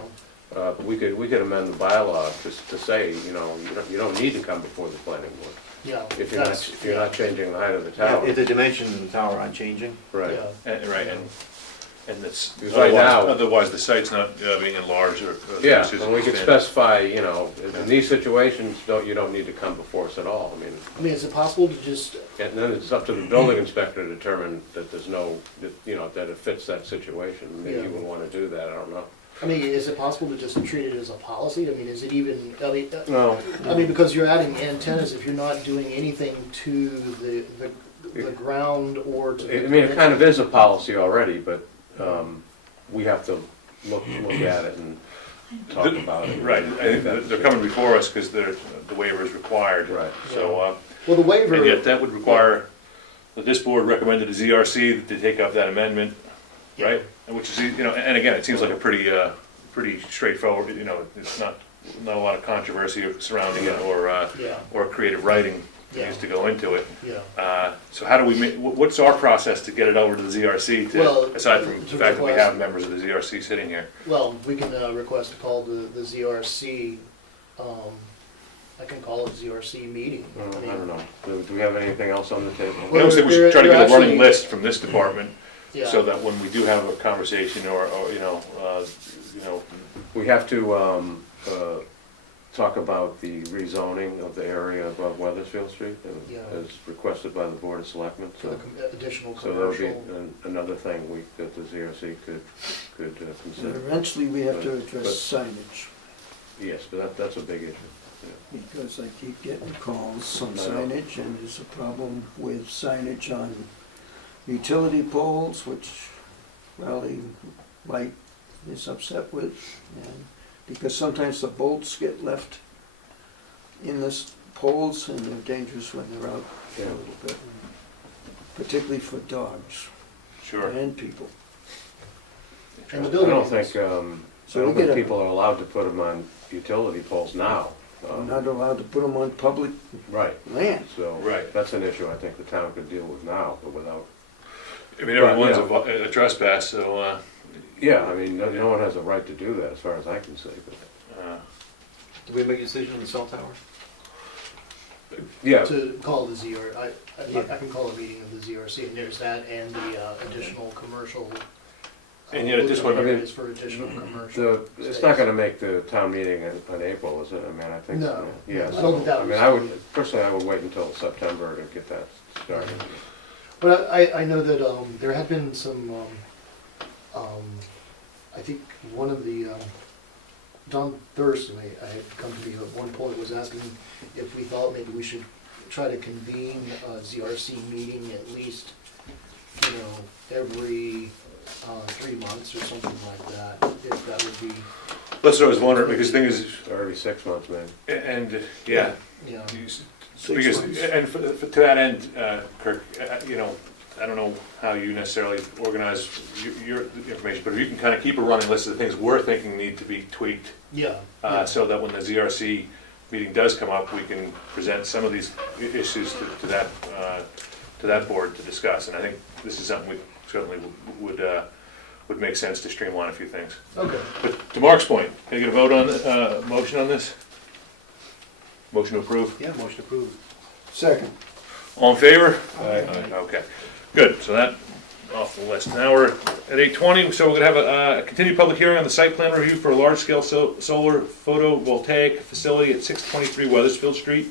We could amend the bylaw to say, you know, you don't need to come before the planning board yeah. if you're not changing the height of the tower. If the dimensions of the tower aren't changing, Right. Yeah. right, and it's, Because right now- otherwise the site's not being enlarged or. Yeah, uses and we could expanded. specify, you know, in these situations, you don't need to come before us at all. I mean, is it possible to just, And then it's up to the building inspector to determine that there's no, you know, that it fits that situation. Maybe Yeah. you would want to do that, I don't know. I mean, is it possible to just treat it as a policy? I mean, is it even, No. because you're adding antennas, if you're not doing anything to the ground or to the. I mean, it kind of is a policy already, but we have to look at it and talk about it. Right, I think they're coming before us because the waiver is required. Right. So, Well, the waiver. and yet that would require, that this board recommended to ZRC to take up that amendment, right? And which is, you know, and again, it seems like a pretty straightforward, you know, it's not a lot of controversy surrounding it Yeah, or creative writing that Yeah. needs to go into it. yeah. So how do we make, what's our process to get it over to the ZRC Well, aside from the to fact that we request- have members of the ZRC sitting here? Well, we can request a call to the ZRC, I can call it ZRC meeting. I don't know. Do we have anything else on the table? I would say we should try to They're get a running actually- list from this department, Yeah. so that when we do have a conversation or, We have to talk about the rezoning of the area above Weathersfield Street, Yeah. as requested by the Board of Selectmen. For the additional So that would be commercial. another thing that the ZRC could And consider. eventually, we have to But- address signage, Yes, but that's a big issue. because I keep getting calls on I know. signage, and there's a problem with signage on utility poles, which Raleigh Light is upset with, and because sometimes the bolts get left in the poles, and they're dangerous when they're out a Yeah. little bit, particularly for dogs sure. and people. And the I building. don't think, I So we don't get think a, people are allowed to put them on utility poles now. we're not allowed to put them on public Right, land. so Right. that's an issue I think the town could deal with now, but without, I mean, everyone's But, a trespass, so, yeah, I mean, no one has a right to do that as far as I can see, but, Did we make a decision on the cell tower? yeah, To call the I can call a meeting of the ZRC, and there's that and the additional commercial. And yet at this one- Whatever it is for additional commercial. it's not gonna make the town meeting in April, is it? I mean, I think, No. yeah, I so, don't think that I mean, was- I would, personally, I would wait until September to get that started. But I know that there had been some, I think one of the, Don Thurston, I had come to me at one point, was asking if we thought maybe we should try to convene a ZRC meeting at least, every 3 months or something like that, if that would be, that's what I was wondering, because the thing is, Or every 6 months, maybe. and, yeah, you know. because, and to that end, Kirk, I don't know how you necessarily organize your information, but if you can kind of keep a running list of the things we're thinking need to be tweaked, Yeah. yeah. so that when the ZRC meeting does come up, we can present some of these issues to that board to discuss. And I think this is something we certainly would make sense to streamline a few things. Okay. But to Mark's point, can I get a vote on, motion on this? Motion to approve? Yeah, motion approved. Second, All in favor? Aye. Okay, good, so that off the list. Now we're at 8:20, so we're gonna have a continued public hearing on the site plan review for a large-scale solar photovoltaic facility at 623 Weathersfield Street,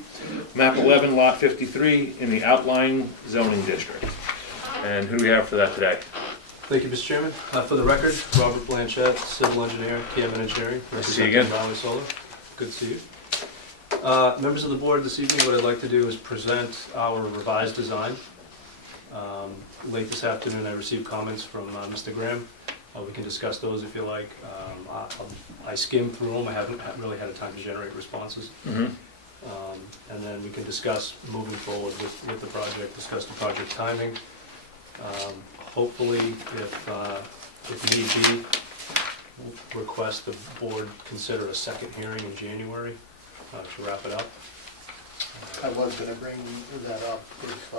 map 11, lot 53, in the outlying zoning district. And who do we have for that today? Thank you, Mr. Chairman. For the record, Robert Blanchett, civil engineer, KM Engineering. Nice to see you again. representing Valley Solar. Good to see you. Members of the board, this evening, what I'd like to do is present our revised design. Late this afternoon, I received comments from Mr. Graham. We can discuss those if you like. I skimmed through them. I haven't really had a time to generate responses. Mm-hmm. And then we can discuss moving forward with the project, discuss the project timing. Hopefully, if need be, we'll request the board consider a second hearing in January to wrap it up. I was gonna bring that up if,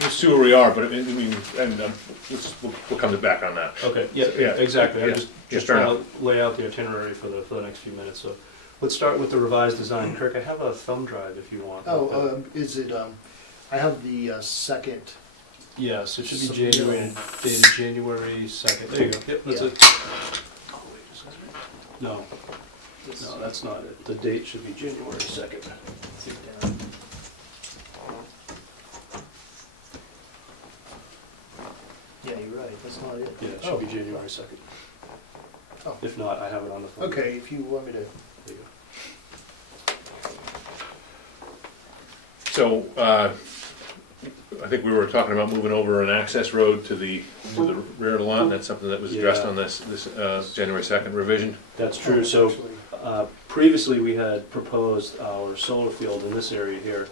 We'll see where we are, but I mean, and we'll come back on that. Okay, yeah, Yeah. exactly. I'm Yeah. just Yeah, fair trying to lay out the itinerary for the next few minutes. So let's start with the revised design. Kirk, I have a thumb drive if you want. is it, I have the second, Yes, it should be Submittal. January, dated January 2nd. There you go. Yep, that's Yeah. it. No, no, that's not it. The date should be January 2nd. yeah, you're right, that's not it. Yeah, it should be January 2nd. Oh. If not, I have it on the phone. Okay, if you want me to, There you go. So, I think we were talking about moving over an access road to the rear of the lot, and that's something that was addressed Yeah. on this January 2nd revision. That's true. So actually, previously, we had proposed our solar field in this area here.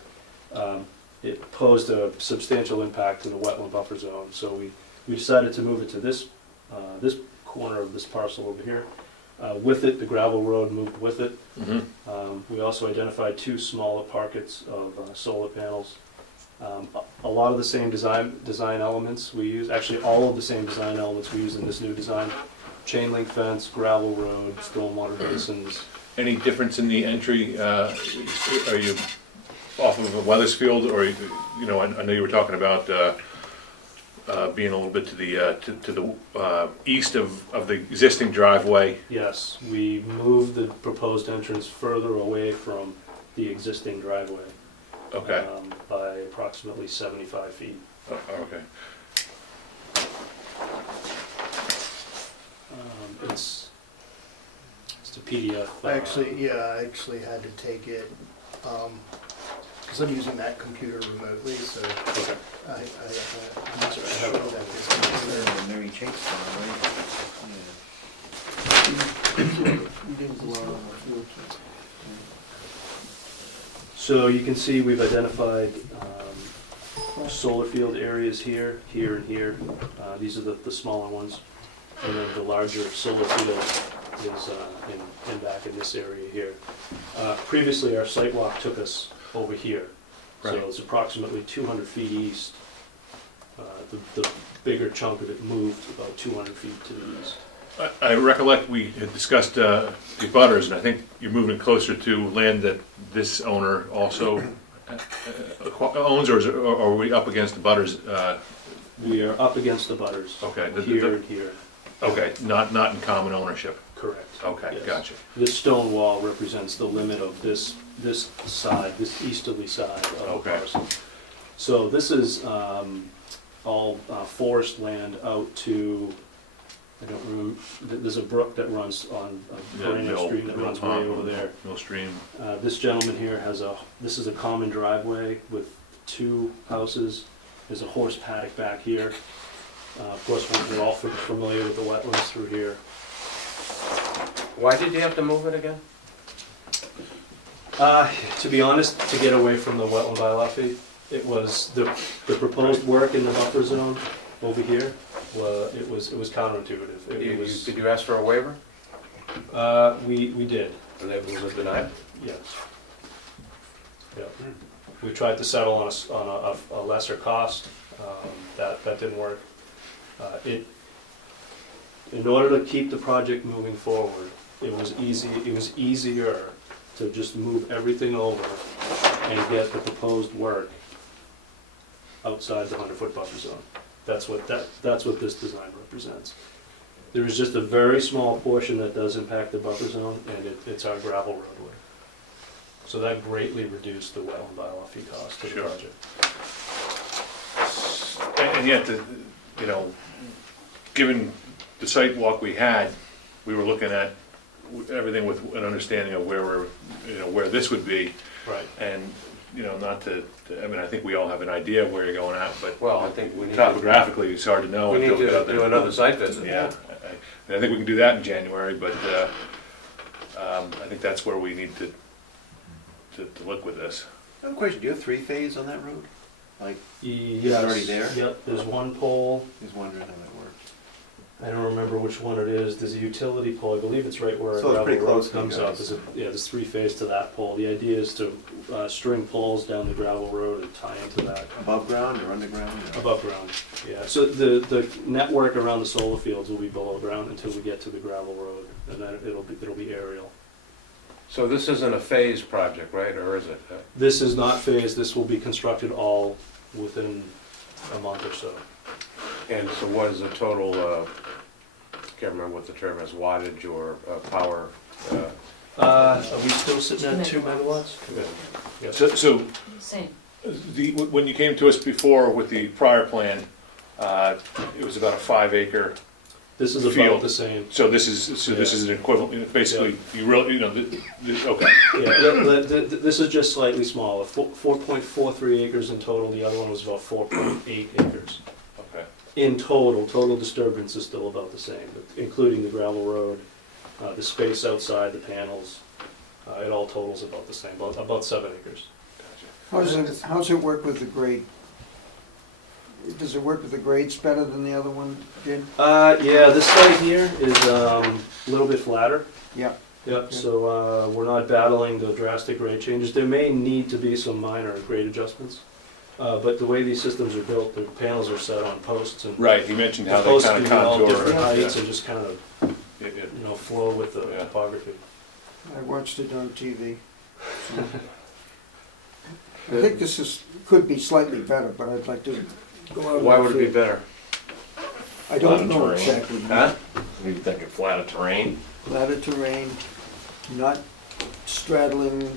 It posed a substantial impact to the wetland buffer zone, so we decided to move it to this corner of this parcel over here. With it, the gravel road moved with it. Mm-hmm. We also identified two smaller pockets of solar panels. A lot of the same design elements we use, actually all of the same design elements we use in this new design. Chain link fence, gravel road, stormwater basins, any difference in the entry? Are you off of Weathersfield, or, you know, I know you were talking about being a little bit to the east of the existing driveway. Yes, we moved the proposed entrance further away from the existing driveway. Okay, By approximately 75 feet. okay. It's a PDF. I actually had to take it, because I'm using that computer remotely, so I'm not sure that this Mary Chase one, right? We didn't go out on the field trip. So you can see we've identified solar field areas here, here, and here. These are the smaller ones. And then the larger solar field is in back in this area here. Previously, our site walk took us over here. So Right. it's approximately 200 feet east. The bigger chunk of it moved about 200 feet to the east. I recollect we had discussed the butters, and I think you're moving closer to land that this owner also owns, or are we up against the butters? We are up against the butters. Okay, Here and here. Okay, not in common ownership. Correct. Okay, Yes. gotcha. This stone wall represents the limit of this side, this easterly side of the Okay. parcel. So this is all forest land out to, I don't remember, there's a brook that runs on a perennial stream that runs way over there. Mill Stream. This gentleman here this is a common driveway with 2 houses. There's a horse paddock back here. Of course, we're all familiar with the wetlands through here. Why did you have to move it again? To be honest, to get away from the wetland bylaw fee, it was the proposed work in the buffer zone over here. It was counterintuitive. It was, Did you ask for a waiver? we did, And it was denied? yes. Yep. We tried to settle on a lesser cost. That didn't work. In order to keep the project moving forward, it was easier to just move everything over and get the proposed work outside the 100-foot buffer zone. That's what this design represents. There is just a very small portion that does impact the buffer zone, and it's our gravel roadway. So that greatly reduced the wetland bylaw fee cost to the Sure. project. And yet, you know, given the site walk we had, we were looking at everything with an understanding of where this would be. Right. And, you know, I mean, I think we all have an idea of where you're going at, but Well, I think we need to, topographically, it's hard to know. we need until we get to out there. do another site visit. Yeah, and I think we can do that in January, but I think that's where we need to look with this. I have a question, do you have 3-phase on that road? Like, Yes. already there? Yep, there's one pole. I was wondering how that worked. I don't remember which one it is. There's a utility pole. I believe it's right where So it's gravel pretty road close to you comes up. guys. There's 3-phase to that pole. The idea is to string poles down the gravel road and tie into that. Above ground or underground? or- Above ground, yeah. So the network around the solar fields will be below ground until we get to the gravel road, and then it'll be aerial. So this isn't a phase project, right, or is it? This is not phased. This will be constructed all within a month or so. And so what is the total, I can't remember what the term is, wattage or power? Are we still sitting at 2 megawatts? Yes. So Same. when you came to us before with the prior plan, it was about a 5-acre. This is about Field. the same. So this is an equivalent. Basically, you really, okay. Yeah, this is just slightly smaller, 4.43 acres in total, the other one was about 4.8 acres. Okay. In total disturbance is still about the same, but including the gravel road, the space outside, the panels, it all totals about the same, about 7 acres. How's it work with the grade? Does it work with the grades better than the other one did? Yeah, this site here is a little bit flatter. Yeah. Yep, so we're not battling the drastic grade changes. There may need to be some minor grade adjustments, but the way these systems are built, the panels are set on posts, and Right, he mentioned the how they posts kind can of be all contour. different heights Yeah. and just kind of, flow with the Yeah. topography. I watched it on TV. So. I think could be slightly better, but I'd like to go out. Why and would it be see. better? I don't know Flatter terrain. exactly. Huh? You think it flatter terrain? Flatter terrain, not straddling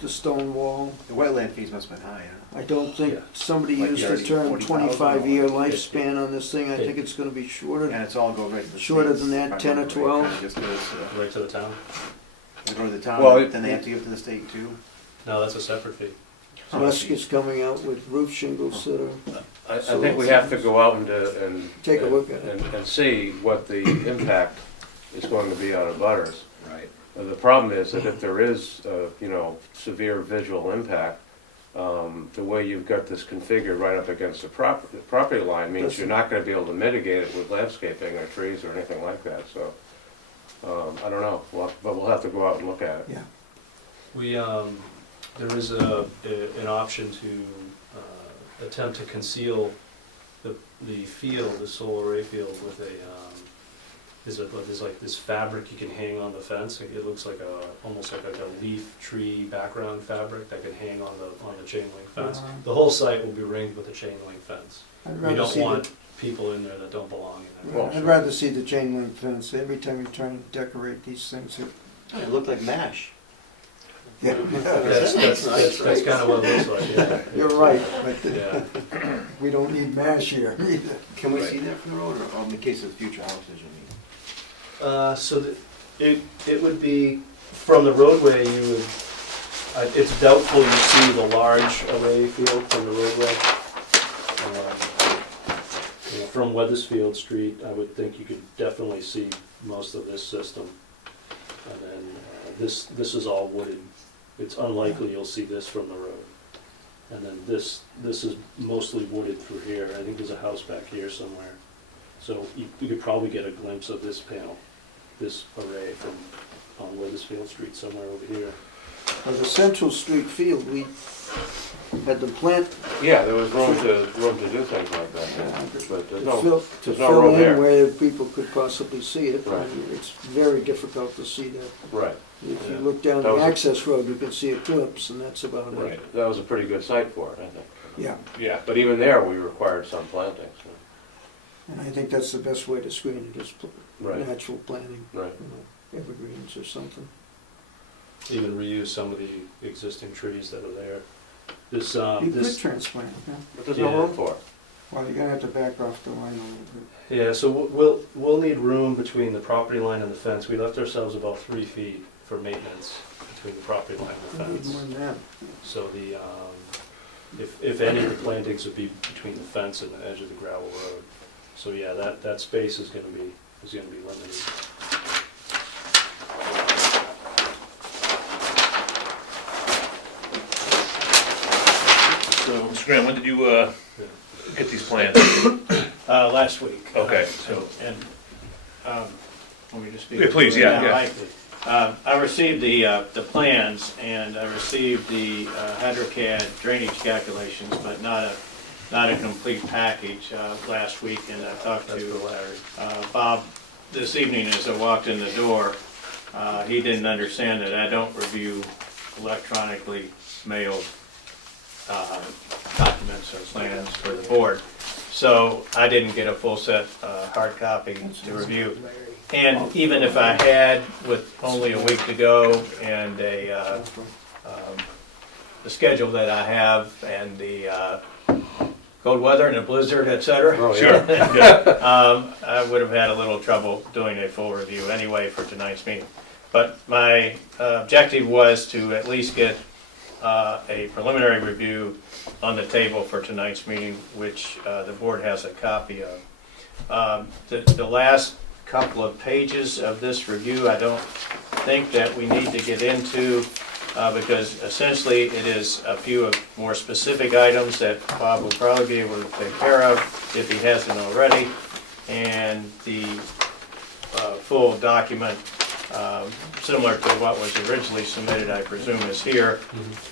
the stone wall. The wetland fees must have been high, huh? I don't think, Yeah. somebody Like used the 30, term 40,000 25-year or lifespan on this thing. I think it's gonna be shorter. And it's all go right to the Shorter states. than that, If I 10 or remember right, 12. kinda just goes, Right to the town? they go to the Well, town, it- then they have to give to the state too. No, that's a separate fee. Musk is coming out with roof shingles that are, I think we have to go out and. Take a look at it. And see what the impact is going to be on abutters. Right. The problem is that if there is, severe visual impact, the way you've got this configured right up against the property line means you're not gonna be able to mitigate it with landscaping or trees or anything like that, so. I don't know, but we'll have to go out and look at it. yeah. We, there is an option to attempt to conceal the field, the solar array field with there's like this fabric you can hang on the fence. It looks like almost like a leaf tree background fabric that can hang on the chain link fence. Uh-huh. The whole site will be ringed with a chain link fence. I'd We rather don't see want people in there that don't belong in there. Well, I'd rather see the chain link fence. Every time you try and decorate these things, It looked like MASH. yeah. That's kind of what it looks like, yeah. You're right, but Yeah. we don't need MASH here either. Can we Right. see that from the road, or in the case of future houses, you mean? So that, it would be, from the roadway, you would, it's doubtful you see the large array field from the roadway. From Weathersfield Street, I would think you could definitely see most of this system. And then this is all wooded. It's unlikely you'll see this from the road. And then this is mostly wooded through here. I think there's a house back here somewhere. So you could probably get a glimpse of this panel, this array from on Weathersfield Street somewhere over here. For the Central Street field, we had the plant Yeah, there was room to do things like that, but to there's no, fill, there's no fill room in there. where people could possibly see it. Right. And it's very difficult to see that. Right, If you Yeah. look down That the was a- access road, you can see a glimpse, and that's about it. right. That was a pretty good site for it, I think. Yeah, Yeah, But even there, we required some plantings. and I think that's the best way to screen it, is Right, natural planting, right. you know, evergreens or something. Even reuse some of the existing trees that are there. This, You could this, transplant, yeah. But there's no Yeah. room for it. Well, you're gonna have to back off the line a little bit. yeah, so we'll need room between the property line and the fence. We left ourselves about 3 feet for maintenance between the property line and the You need fence. more than that. So the, if any of the plantings would be between the fence and the edge of the gravel road. So yeah, that space is gonna be limited. so, Mr. Graham, when did you, get these plans? Last week. Okay. And, want me to speak? Yeah, please, yeah, yeah. Likely. I received the plans, and I received the HydroCAD drainage calculations, but not a complete package last week, and I talked That's to for Larry. Bob this evening as I walked in the door. He didn't understand that I don't review electronically mailed documents or plans for the board. So I didn't get a full set hard copy to review. And even if I had, with only a week to go and the schedule that I have and the cold weather and a blizzard, et cetera, Oh, Sure, yeah. yeah, I would have had a little trouble doing a full review anyway for tonight's meeting. But my objective was to at least get a preliminary review on the table for tonight's meeting, which the board has a copy of. The last couple of pages of this review, I don't think that we need to get into, because essentially it is a few of more specific items that Bob will probably be able to take care of if he hasn't already. And the full document, similar to what was originally submitted, I presume is here.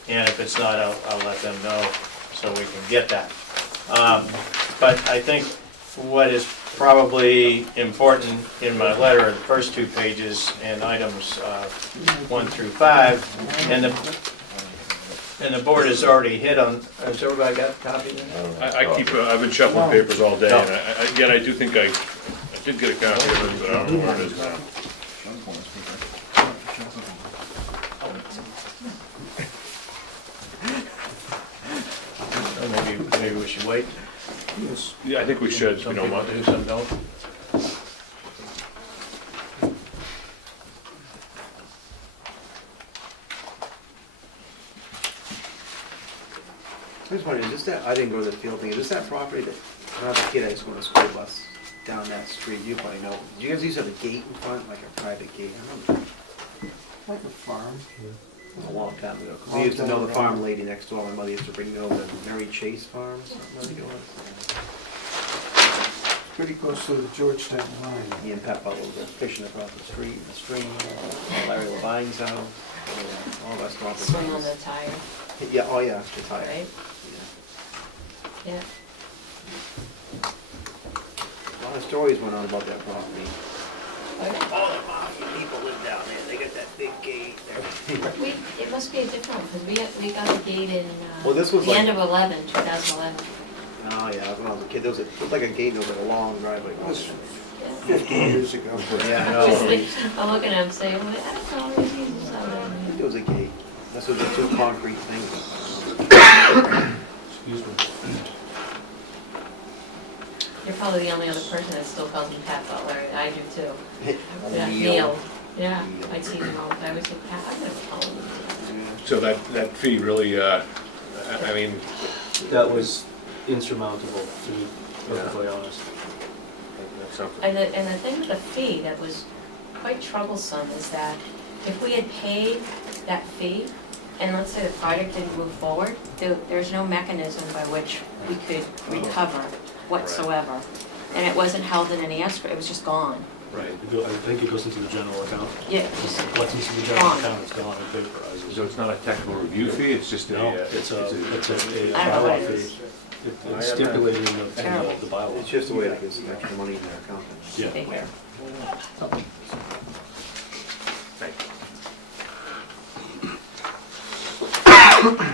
And if it's not, I'll let them know so we can get that. But I think what is probably important in my letter, the first 2 pages and items 1 through 5. And the board has already hit on, has everybody got a copy of that? I've been shuffling papers all day, and yet I do think I did get a copy of it, but I don't know where it is now. Or maybe we should wait. Yes. Yeah, I think we should, if Some you don't people mind. do, some don't. I was wondering, is this that, I didn't go to the field thing, is this that property that, when I was a kid, I used to go on a school bus down that street, you probably know. Did you guys used to have a gate in front, like a private gate? I remember Like a farm. a long time ago. 'Cause we used to know the farm lady next door, my mother used to bring me over to Mary Chase Farm, something like it was. Pretty close to the Georgetown line. Me and Pat Butler were fishing across the street, in the stream, Larry Levine's house, all of us properties. Swing on the tire, Yeah, oh yeah, the tire. right? Yeah. A lot of stories went on about that property. Okay. All the mafia people live down there, they got that big gate there. It must be a different one, because we got the gate in, Well, this was the like- end of 2011. Oh yeah, when I was a kid, there was a, it looked like a gate, there was like a long driveway. It was Yeah. 50 years ago. Yeah, I Just know. think- I'm looking at him saying, well, I don't know, maybe it's I think something. there was a gate. That's what the two concrete things. Excuse me. You're probably the only other person that still calls me Pat Butler, I do too. Yeah, Neil. Neil, yeah, I see him all the time, I say, Pat, I never call him. So that fee really, I mean, That was insurmountable, to be perfectly honest. that's something. And the thing with the fee that was quite troublesome is that if we had paid that fee, and let's say the project didn't move forward, there's no mechanism by which we could recover whatsoever. And it wasn't held in any escrow, it was just gone. Right. I think it goes into the general account. Yeah, just What's into the general Gone. account is gone and vaporizes. So it's not a technical review fee, it's just No, a, it's a I don't know what bylaw it fee. is. It's stipulated in Terrible. the bylaw. It's just a way to get some extra money in their account. Yeah. Stay here.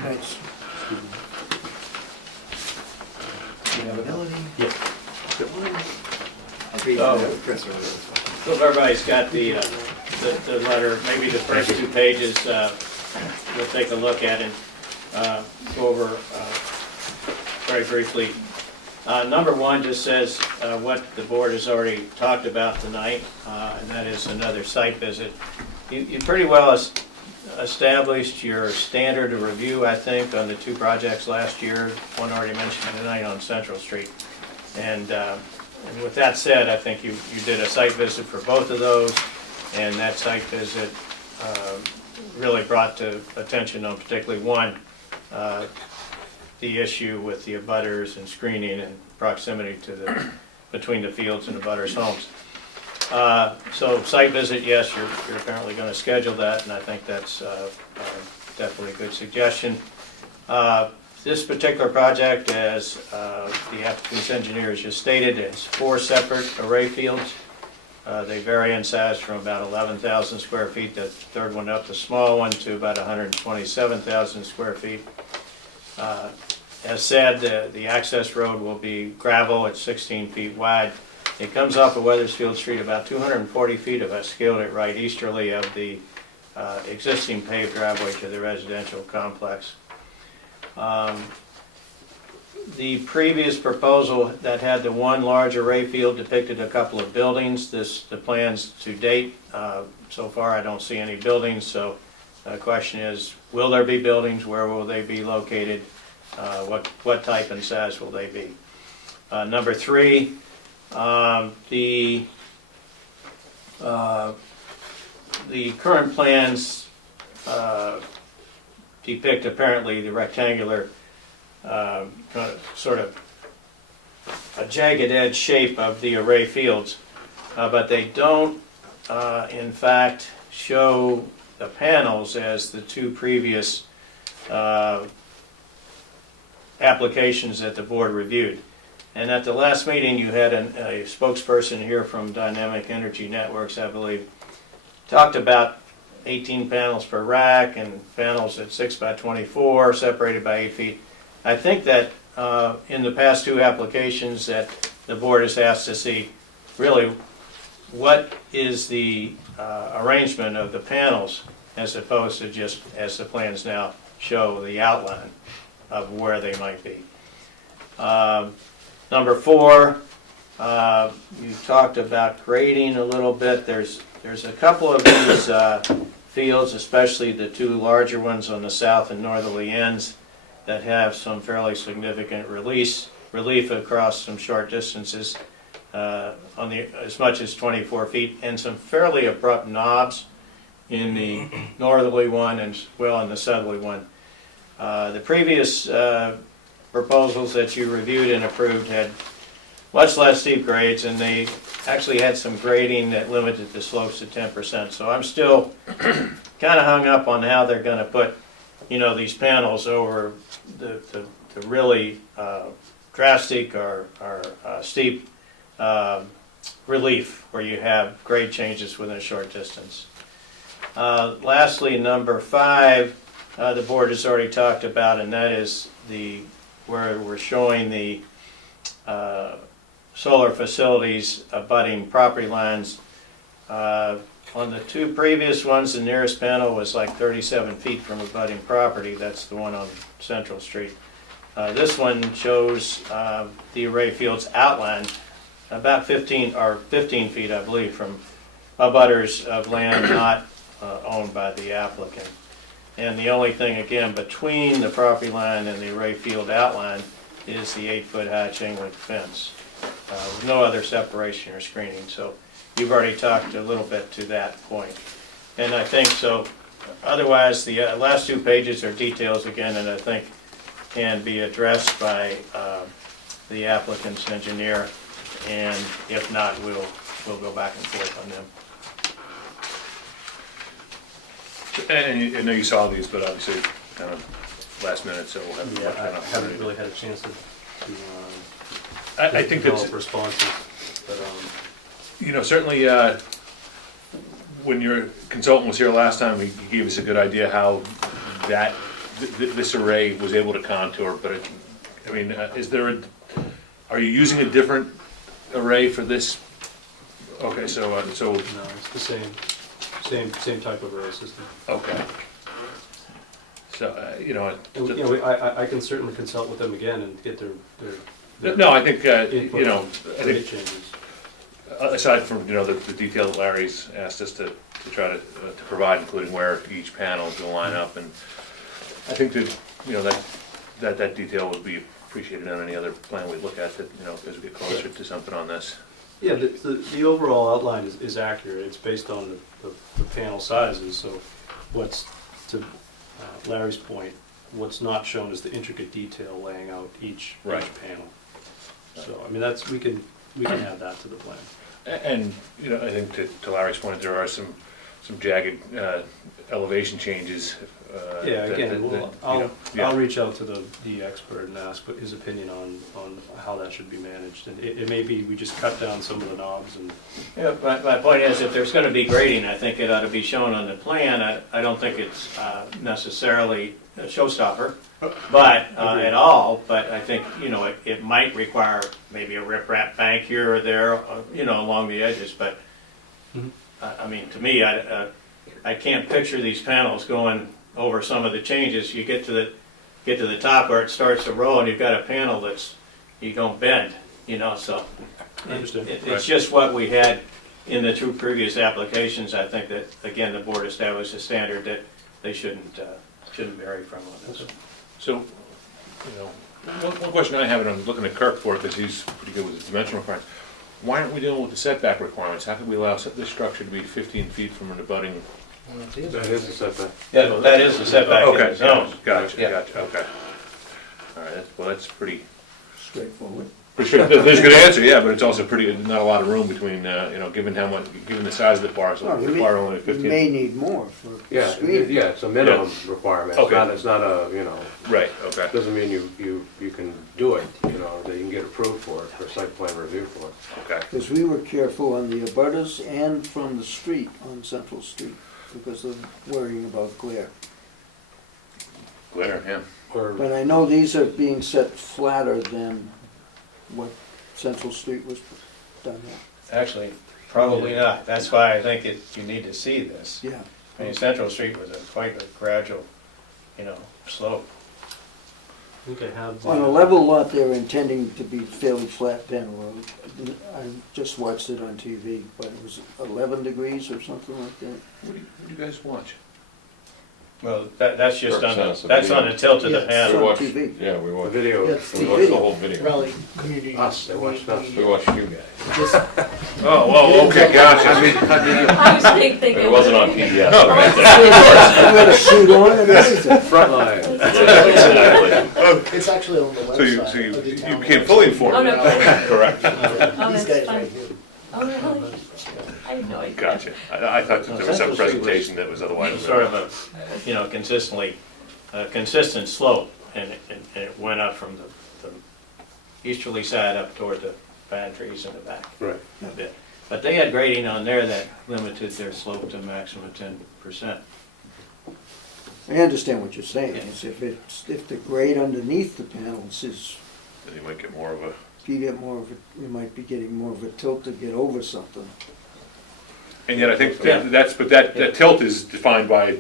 Thanks. Yeah. Agreed Oh. with that, Chris earlier. So if everybody's got the letter, maybe the first 2 pages, we'll take a look at and go over very briefly. Number 1 just says what the board has already talked about tonight, and that is another site visit. You pretty well established your standard of review, I think, on the 2 projects last year, one already mentioned tonight on Central Street. And with that said, I think you did a site visit for both of those, and that site visit really brought to attention on particularly one, the issue with the abutters and screening and proximity to between the fields and the abutters' homes. So site visit, yes, you're apparently going to schedule that, and I think that's definitely a good suggestion. This particular project, as the applicant's engineer has just stated, has 4 separate array fields. They vary in size from about 11,000 square feet, the third one up, the small one, to about 127,000 square feet. As said, the access road will be gravel, it's 16 feet wide. It comes off of Weathersfield Street, about 240 feet of a scaled it right easterly of the existing paved driveway to the residential complex. The previous proposal that had the one large array field depicted a couple of buildings. The plans to date, so far I don't see any buildings, so the question is, will there be buildings? Where will they be located? What type and size will they be? Number 3, the current plans depict apparently the rectangular sort of a jagged edge shape of the array fields, but they don't in fact show the panels as the 2 previous applications that the board reviewed. And at the last meeting, you had a spokesperson here from Dynamic Energy Networks, I believe, talked about 18 panels per rack and panels at 6 by 24, separated by 8 feet. I think that in the past two applications that the board has asked to see, really, what is the arrangement of the panels as opposed to just, as the plans now show, the outline of where they might be. Number 4, you talked about grading a little bit. There's a couple of these fields, especially the two larger ones on the south and northerly ends, that have some fairly significant relief across some short distances, on the as much as 24 feet, and some fairly abrupt knobs in the northerly one and well in the southerly one. The previous proposals that you reviewed and approved had much less steep grades, and they actually had some grading that limited the slopes to 10%. So I'm still kind of hung up on how they're going to put, these panels over the really drastic or steep relief where you have grade changes within a short distance. Lastly, number 5, the board has already talked about, and that is where we're showing the solar facilities abutting property lines. On the two previous ones, the nearest panel was like 37 feet from abutting property. That's the one on Central Street. This one shows the array fields outlined about 15 feet, I believe, from abutters of land not owned by the applicant. And the only thing, again, between the property line and the array field outline is the 8-foot high chain link fence, with no other separation or screening. So you've already talked a little bit to that point. And I think so. Otherwise, the last 2 pages are details again, and I think can be addressed by the applicant's engineer. And if not, we'll go back and forth on them. And I know you saw these, but obviously kind of last minute, so we'll have to work I on it. haven't really had a chance to I think that's, develop responses, but certainly when your consultant was here last time, he gave us a good idea how this array was able to contour, but are you using a different array for this? Okay, so no, it's the same type of array system. okay. So, And, I can certainly consult with them again and get their no, I think, input on I grade think changes. aside from, the detail that Larry's asked us to try to provide, including where each panel is gonna line up, and I think that, that detail would be appreciated on any other plan we look at, that, as we get closer to something on this. Yeah, the overall outline is accurate. It's based on the panel sizes, so what's, to Larry's point, what's not shown is the intricate detail laying out each Right. panel. So, we can add that to the plan. And, I think to Larry's point, there are some jagged elevation changes. Yeah, again, I'll yeah. reach out to the expert and ask his opinion on how that should be managed. And it may be we just cut down some of the knobs and. Yeah, my point is, if there's going to be grading, I think it ought to be shown on the plan. I don't think it's necessarily a showstopper, but at all. But I think it might require maybe a riprap bank here or there, along the edges. But to me, I can't picture these panels going over some of the changes. You get to the top where it starts to roll, and you've got a panel that's you don't bend. So Understood. it's just what we had in the 2 previous applications. I think that again the board established a standard that they shouldn't vary from on this. So, one question I have, and I'm looking at Kirk for it, because he's pretty good with the dimensional requirements. Why aren't we dealing with the setback requirements? How can we allow this structure to be 15 feet from an abutting? That is a setback. Yeah, that is the setback in the Okay, zone. gotcha, Yeah. gotcha, okay. All right, that's pretty, Straightforward. For sure, there's a good answer, yeah, but it's also pretty, not a lot of room between, given how much, given the size of the parcel, Well, require only You 15. may need more for Yeah, screening. yeah, it's a minimum requirement. Okay. It's not a, Right, okay, doesn't mean you can do it, that you can get approved for it, for site plan review for it. okay. Because we were careful on the abutters and from the street, on Central Street, because of worrying about glare. Glare, yeah. Or, But I know these are being set flatter than what Central Street was done at. Actually, probably not. That's why I think you need to see this. Yeah. I mean, Central Street was quite a gradual, slope. I think I have. On a level lot, they're intending to be fairly flat panel road. I just watched it on TV, but it was 11 degrees or something like that. What do you guys watch? Well, that's just on Represents the, the that's on the tilt of the Yes. It's panel. on TV. Yeah, we the watched, video. Yeah, it's we the watched the video. whole video. Raleigh community. Us, they watched us. We watched you guys. Just, Oh, well, okay, gotcha. I was thinking. It wasn't on PBS. No, right? You had a suit on and everything. Front line. Exactly. it's actually on the website. So you became fully informed. Oh, no. Correct, Oh, These that's guys fun. right here. Oh, really? I had no idea. gotcha. I thought that there was some presentation that was otherwise. Sort of a, consistent slope, and it went up from the easterly side up toward the pantries in the back Right. a bit. But they had grading on there that limited their slope to a maximum of 10%. I understand what you're saying, Yeah. is if the grade underneath the panels is, Then you might get more of a, you might be getting more of a tilt to get over something. and yet I think Yeah. that tilt is defined by,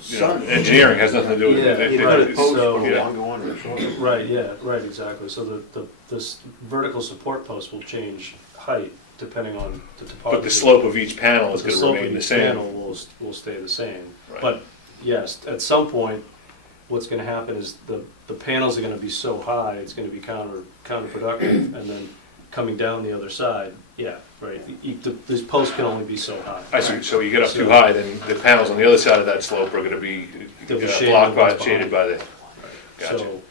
Sun. engineering, has nothing to do with Yeah, it. you put it Post so- for a yeah. longer one or a shorter. Right, yeah, right, exactly. So this vertical support post will change height depending on the topography. But the slope of each panel is The gonna slope of remain the each same. panel will stay the same. Right. But yes, at some point, what's gonna happen is the panels are gonna be so high, it's gonna be counterproductive, and then coming down the other side, yeah, right. This post can only be so high. I see, so you get up too So- high, then the panels on the other side of that slope are gonna be They'll be shaded blocked by, what's shaded by the, gotcha. So,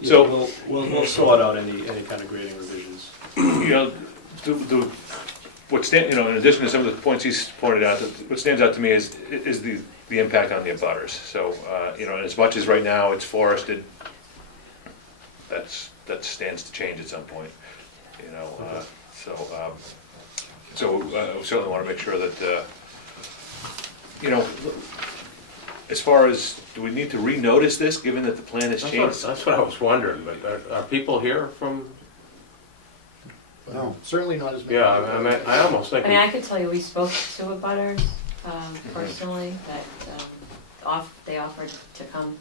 yeah, So- we'll sort out any kind of grading revisions. In addition to some of the points he's pointed out, what stands out to me is the impact on the abutters. So, and as much as right now it's forested, that stands to change at some point, so we certainly wanna make sure that, as far as, do we need to renotice this, given that the plan has changed? That's what I was wondering, but are people here from, No, certainly not as many. yeah, I mean, I almost think. I mean, I could tell you, we spoke to a butters personally, that they offered to come,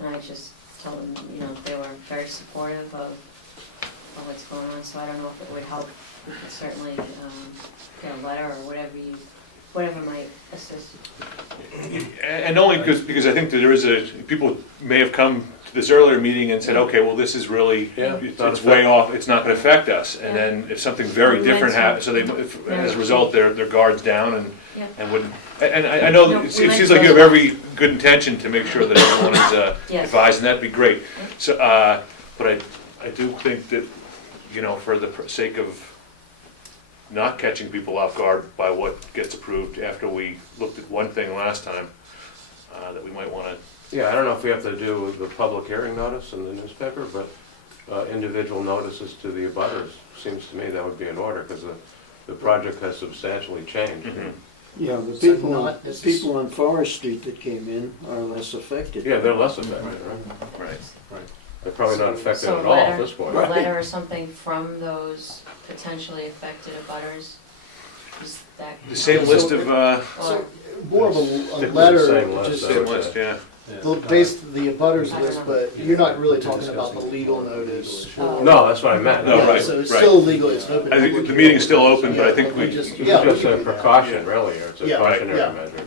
and I just told them, they were very supportive of what's going on, so I don't know if it would help. We could certainly get a letter or whatever might assist. And only because I think that there is people may have come to this earlier meeting and said, okay, well, this is really, Yeah, it's way off, it's not gonna affect us. And then if something very And different then happens, so as a result, their guard's down Yeah. and wouldn't, and I know, No, that we it might seems like you go- have every good intention to make sure that everyone is Yes. advised, and that'd be great. So, but I do think that, for the sake of not catching people off guard by what gets approved after we looked at one thing last time, that we might wanna, Yeah, I don't know if we have to do the public hearing notice in the newspaper, but individual notices to the abutters, seems to me that would be in order, because the project has substantially changed. Mhm. Yeah, the So people, not- the people on Forest Street that came in are less affected. Yeah, they're less affected, right? right. They're probably not affected So at a all at letter- this point. A letter or something from those potentially affected abutters, is that? The same list of, Or, So, more of a Stick with the letter, same list, just so- same list, yeah. Yeah. based the abutters I don't list, know. but you're not really talking about the legal notice. Oh. No, that's what I meant. No, Yeah, right, so it's right. still legal, it's an open. I think public the meeting's still hearing. open, but I think Yeah, we- just, It's yeah, we just can a do that. precaution, really, or it's a Yeah, cautionary yeah. measure.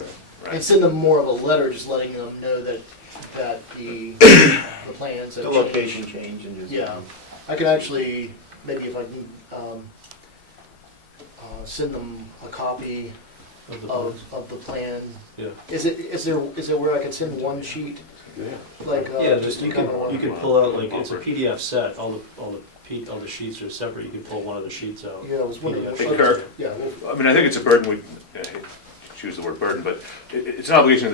And send them more of a letter, just letting them know that the plans The have. location change and just. Yeah, I can actually, maybe if I can, send them a copy Of the plans. of the plan. Yeah. Is there where I can send one sheet, Yeah. like, Yeah, just to you kind can, of? you can pull out, like, it's a PDF set, all the all the sheets are separate, you can pull one of the sheets out. Yeah, I was wondering. PDF. Hey, Kurt. Yeah, well, I mean, I think it's a burden, I hate to choose the word burden, but it's an obligation of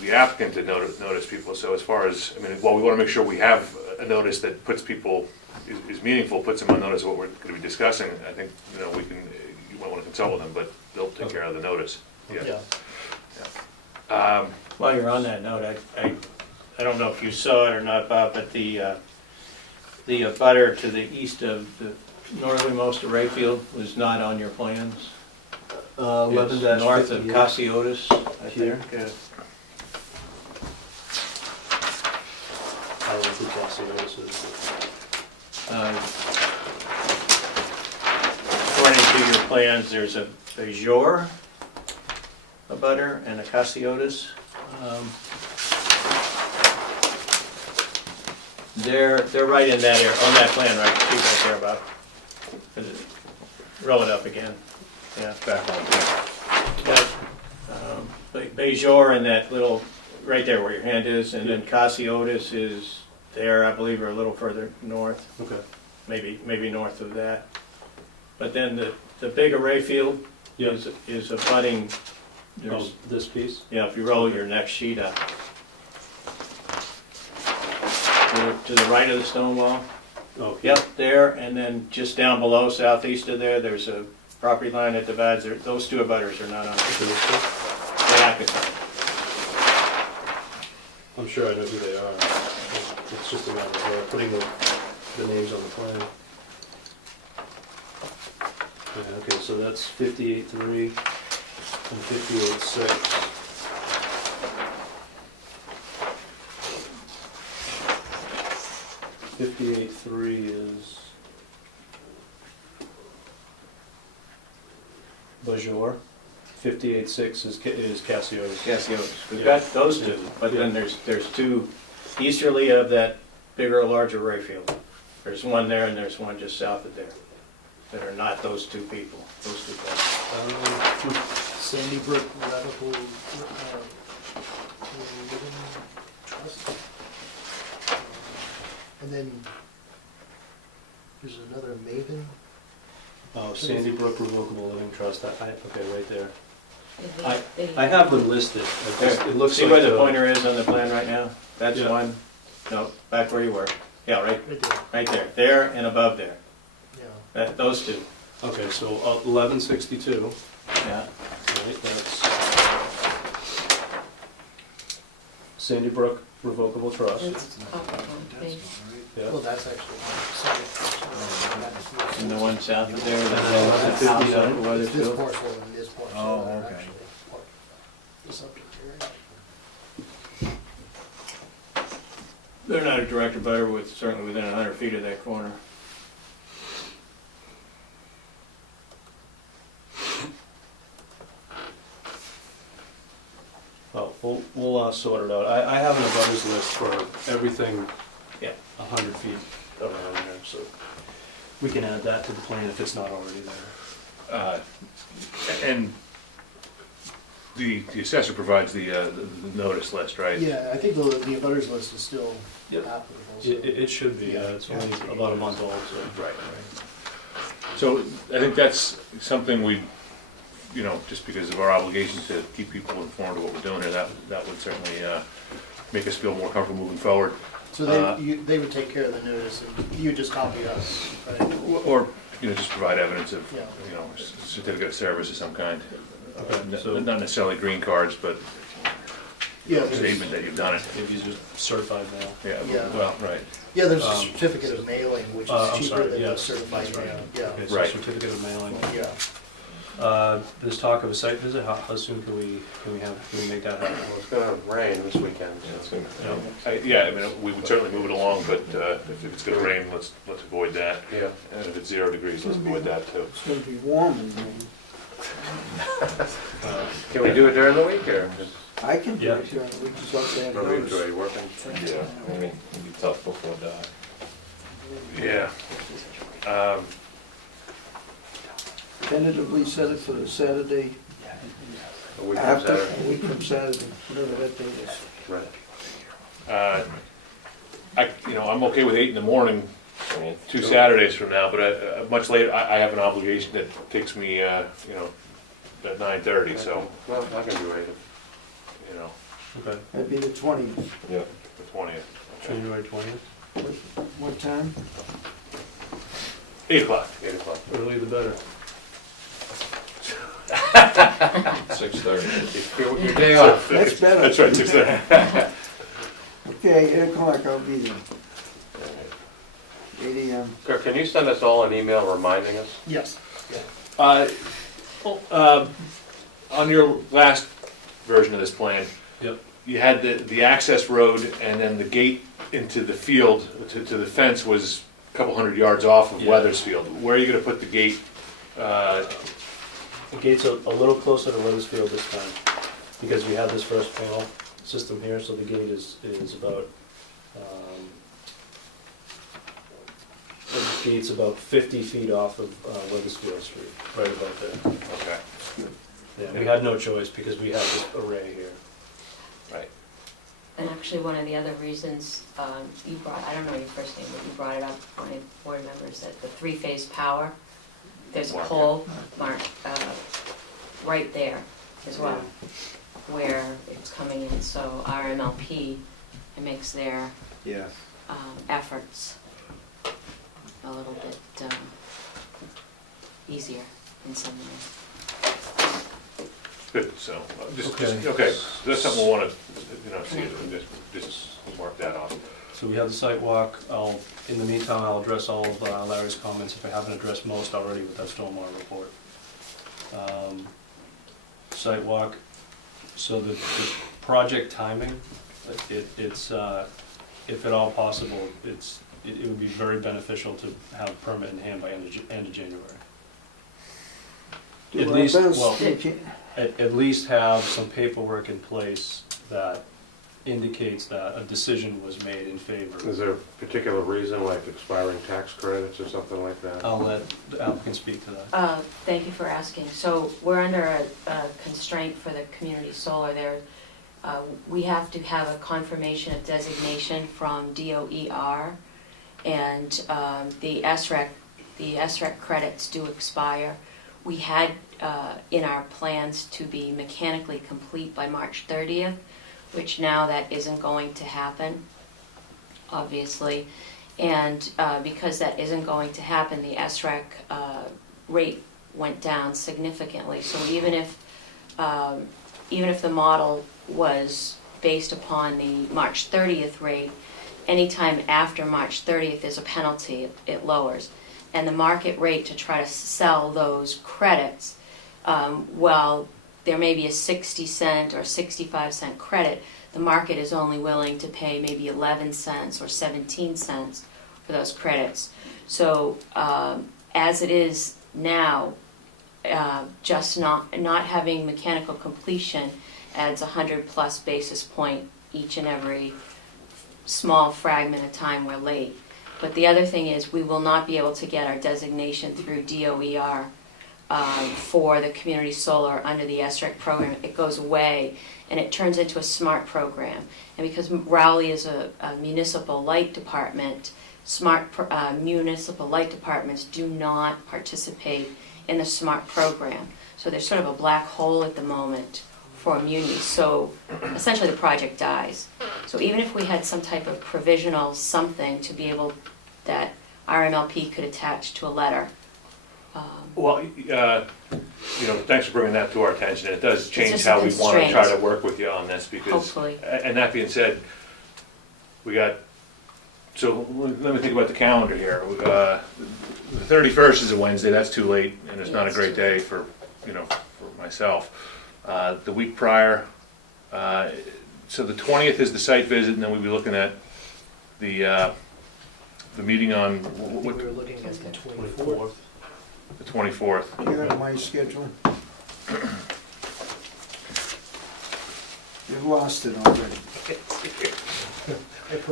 the applicant to notice people. So as far as, I mean, while we want to make sure we have a notice that puts people, is meaningful, puts them on notice of what we're going to be discussing, I think, you know, we can, you might want to consult with them, but they'll take care of the notice. yeah. While you're on that note, I don't know if you saw it or not, Bob, but the butter to the east of the northernmost of Rayfield was not on your plans. 11 It's north of Casiotis, I Here. think. I don't know who Casiotis is. According to your plans, there's a Jor, a butter, and a Casiotis. They're right in that area, on that plan, right, sheet right there, Bob. Roll it up again, yeah. Back on. Bajor in that little, right there where your hand is, and then Casiotis is there, I believe, or a little further north, Okay. maybe north of that. But then the big array field Yeah. is a budding, Oh, there's, this piece? yeah, if you roll your next sheet up. To the right of the stone wall. Oh, Yep, there, and then just down below, southeast of there, there's a property line that divides, those two abutters are not on the appetite. I'm sure I know who they are. It's just a matter of putting the names on the plan. Yeah, okay, so that's 58.3 and 58.6. 58.3 is Bajor. 58.6 is Casiotis. Casiotis, we've got those two, but then there's two easterly of that bigger, larger Rayfield. There's one there and there's one just south of there, that are not those two people, those two guys. Sandy Brook Revocable, Living Trust. And then there's another Maven. Oh, Sandy Brook Revocable Living Trust, okay, right there. They- they- I have them listed. It looks See like where the pointer is on the plan right now? That's Yeah. one, no, back where you were. Yeah, Right there, right there and above there, yeah. those two, Okay, so 1162, yeah. right, that's Sandy Brook Revocable Trust. they- Yeah. Well, that's actually. And the one south of there, And that's then south 59. of It's this Weathersfield. parcel and this parcel. Oh, that are okay. actually part of the subject area. They're not a direct abutter with, certainly within 100 feet of that corner. Well, we'll sort it out. I have an abutters list for everything, Yeah. 100 feet around there, so we can add that to the plan if it's not already there. And the assessor provides the notice list, right? Yeah, I think the abutters list is still Yep. applicable. so- It should be, it's only about a month old, so. Right. So I think that's something we, you know, just because of our obligation to keep people informed of what we're doing here, that would certainly make us feel more comfortable moving forward. So they would take care of the notice and you just copy us, right? Or, you know, just provide evidence of, Yeah. you know, certificate of service of some kind. So- Not necessarily green cards, but Yeah, a there's, statement that you've done it. If you just certified mail. Yeah, Yeah. well, right. yeah, there's a Um, certificate of mailing, which I'm is cheaper sorry, than the yes, certified that's right. mail, yeah, Okay, so Right. certificate of mailing. yeah. There's talk of a site visit, how soon can we make that happen? Well, it's gonna rain this weekend, so. Yeah, I mean, we would certainly move it along, but if it's gonna rain, let's avoid that. Yeah. And if it's 0 degrees, let's avoid that too. It's gonna be warm and rain. Can we do it during the week, or just, I can do Yeah. it during the week, just like that. or we enjoy working? Yeah, I mean, it'd be tough before dark. Yeah. Tentatively set it for the Saturday A week from after, Saturday? a week from Saturday, whatever that date is. Right. I'm okay with 8 in the morning, 20th. 2 Saturdays from now, but much later, I have an obligation that takes me, at 9:30, so, Well, I can do it. Okay, That'd be the 20th. Yeah. the 20th. January 20th, What time? 8 o'clock. 8 o'clock. early the better. 6:30. Your day off. That's better. That's right, 6:30. Okay, 8 o'clock, I'll be there. 8 AM. Can you send us all an email reminding us? Yes. On your last version of this plan, Yep. you had the access road and then the gate into the field, to the fence was a couple hundred yards off of Yeah. Weathersfield. Where are you gonna put the gate? The gate's a little closer to Weathersfield this time, because we have this first panel system here, so the gate is about, the gate's about 50 feet off of Weathersfield Street, right about there. Okay. Yeah, we had no choice because we have this array here. And actually, one of the other reasons you brought, I don't know your first name, but you brought it up, one of the board members, that the three-phase power, there's a Mark. pole marked right there as well, where it's coming in, so RMLP, it makes their Yeah. efforts a little bit easier in some ways. Good, so, Okay. okay, that's something we'll wanna, see, just mark that off. So we have the site walk. In the meantime, I'll address all of Larry's comments if I haven't addressed most already with that stormwater report. Site walk, so the project timing, it's, if at all possible, it would be very beneficial to have a permit in hand by end of January. Do At our least, best. well, We can't- at least have some paperwork in place that indicates that a decision was made in favor. Is there a particular reason, like expiring tax credits or something like that? I'll let the applicant speak to that. Thank you for asking. So we're under a constraint for the community solar there. We have to have a confirmation of designation from DOER, and the SREC credits do expire. We had in our plans to be mechanically complete by March 30th, which now that isn't going to happen, obviously. And because that isn't going to happen, the SREC rate went down significantly. So even if the model was based upon the March 30th rate, anytime after March 30th there's a penalty, it lowers. And the market rate to try to sell those credits, while there may be a 60-cent or 65-cent credit, the market is only willing to pay maybe 11 cents or 17 cents for those credits. So as it is now, just not having mechanical completion adds 100+ basis point each and every small fragment of time we're late. But the other thing is, we will not be able to get our designation through DOER for the community solar under the SREC program. It goes away and it turns into a SMART program. And because Rowley is a municipal light department, municipal light departments do not participate in the SMART program. So there's sort of a black hole at the moment for munis. So essentially the project dies. So even if we had some type of provisional something to be able, that RMLP could attach to a letter. Well, thanks for bringing that to our attention. It does change just how a we want to try constraint. to work with you on this, because, Hopefully. and that being said, so let me think about the calendar here. The 31st is a Wednesday, that's too late, and it's not a great day for myself. The week prior, so the 20th is the site visit, and then we'll be looking at the meeting on, We were looking at the 24th. 24th. the 24th. You have my schedule? You've lost it already.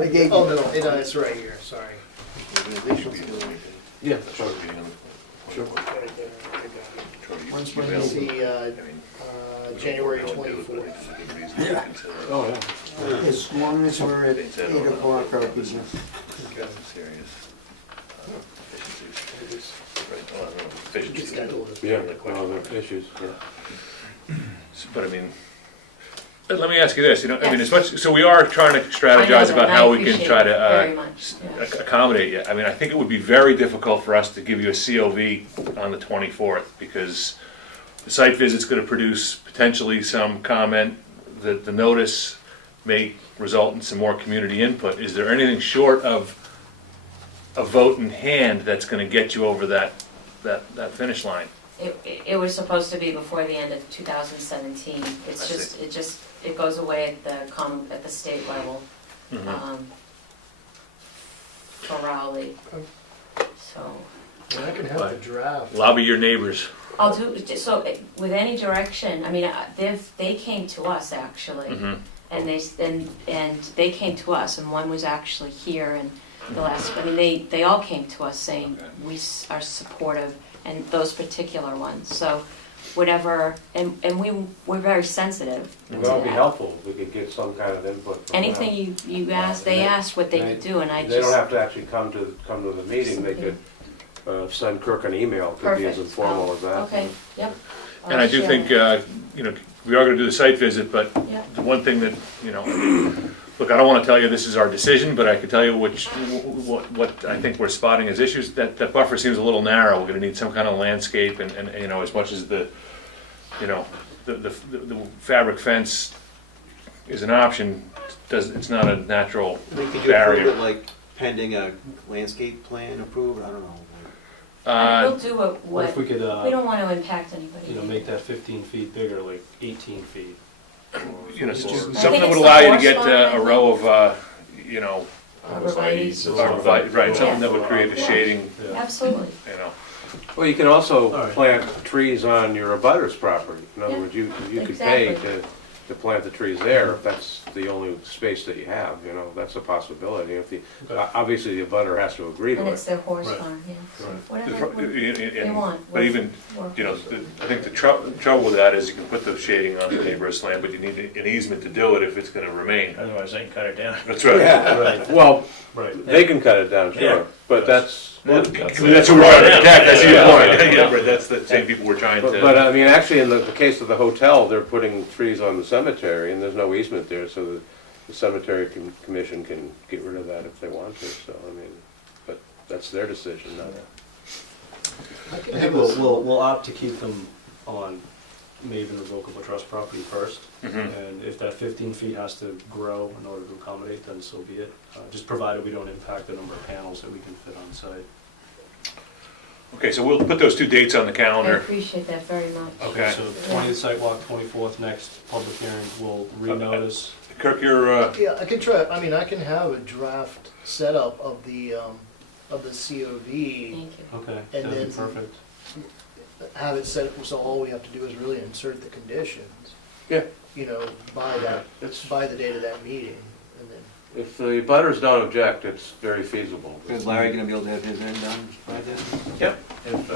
I gave Oh, you- no, it's right here, sorry. Yeah. When's my It's meeting? the January 24th. Oh, yeah. As long as we're at 8 o'clock, I'll be here. It's got a little- Yeah, well, the issues, yeah. But I mean, let me ask you this, I mean, as much, so we are trying to strategize about how we can try to Very much, yeah. accommodate you. I mean, I think it would be very difficult for us to give you a COV on the 24th, because the site visit's gonna produce potentially some comment, that the notice may result in some more community input. Is there anything short of a vote in hand that's gonna get you over that finish line? It was supposed to be before the end of 2017. It's I just, it goes away at the state level, Mhm. for Rowley. So, I can have the draft. Lobby your neighbors. I'll do, so with any direction, I mean, they came to us actually. Mhm. And they came to us, and one was actually here, and the last, I mean, they all came to us saying, we are supportive, and those particular ones, so whatever, and we're very sensitive to Well, it'd be that. helpful if we could get some kind of input from them. Anything you asked, they asked what they could do, and I They don't just, have to actually come to the meeting, they could send Kirk an email, could be as perfect. informal as that. Okay, yep. And I do I'll think, share. we are gonna do the site visit, but Yeah. the one thing that, look, I don't wanna tell you this is our decision, but I can tell you what I think we're spotting as issues. That buffer seems a little narrow. We're gonna need some kind of landscape and, as much as the fabric fence is an option, it's not a natural I mean, could you approve barrier. it like pending a landscape plan approved? I don't know. We'll do What if we could, we don't want to impact anybody. make that 15 feet bigger, like 18 feet? Something that would allow you to get a row of, Arborvitae's. right, something that would create a shading, Absolutely. Well, you can also All right. plant trees on your abutter's property. In other Yeah, words, you could pay exactly. to plant the trees there if that's the only space that you have, that's a possibility. If the, Okay. obviously the abutter has to agree And to it's it. their horse Right. farm, yeah. Right. Whatever they want. But even, I think the trouble with that is you can put the shading on the neighbor's land, but you need an easement to do it if it's gonna remain. Otherwise, they can cut it down. That's right. Right, Well, right. they can cut it down, Yeah. sure, but that's, That's what we're trying to protect, that's your Yeah. point. Yeah, right, that's the same people we're trying but to. I mean, actually, in the case of the hotel, they're putting trees on the cemetery, and there's no easement there, so the cemetery commission can get rid of that if they want to, so, I mean, but that's their decision, not I I can think have we'll opt to keep them on Maven Revocable Trust property first. Mhm. And if that 15 feet has to grow in order to accommodate, then so be it. Just provided we don't impact the number of panels that we can fit on site. Okay, so we'll put those two dates on the I calendar. appreciate that very much. Okay. So 20th site walk, 24th next public hearing, we'll renotice. Kirk, you're, Yeah, I can try, I mean, I can have a draft setup of the COV, Thank you. Okay, And that'd be then- perfect. have it set, so all we have to do is really insert the conditions. Yeah. By the date of that meeting, and then. If the butters don't object, it's very feasible. Is Larry gonna be able to have his end done by then? Yep. If,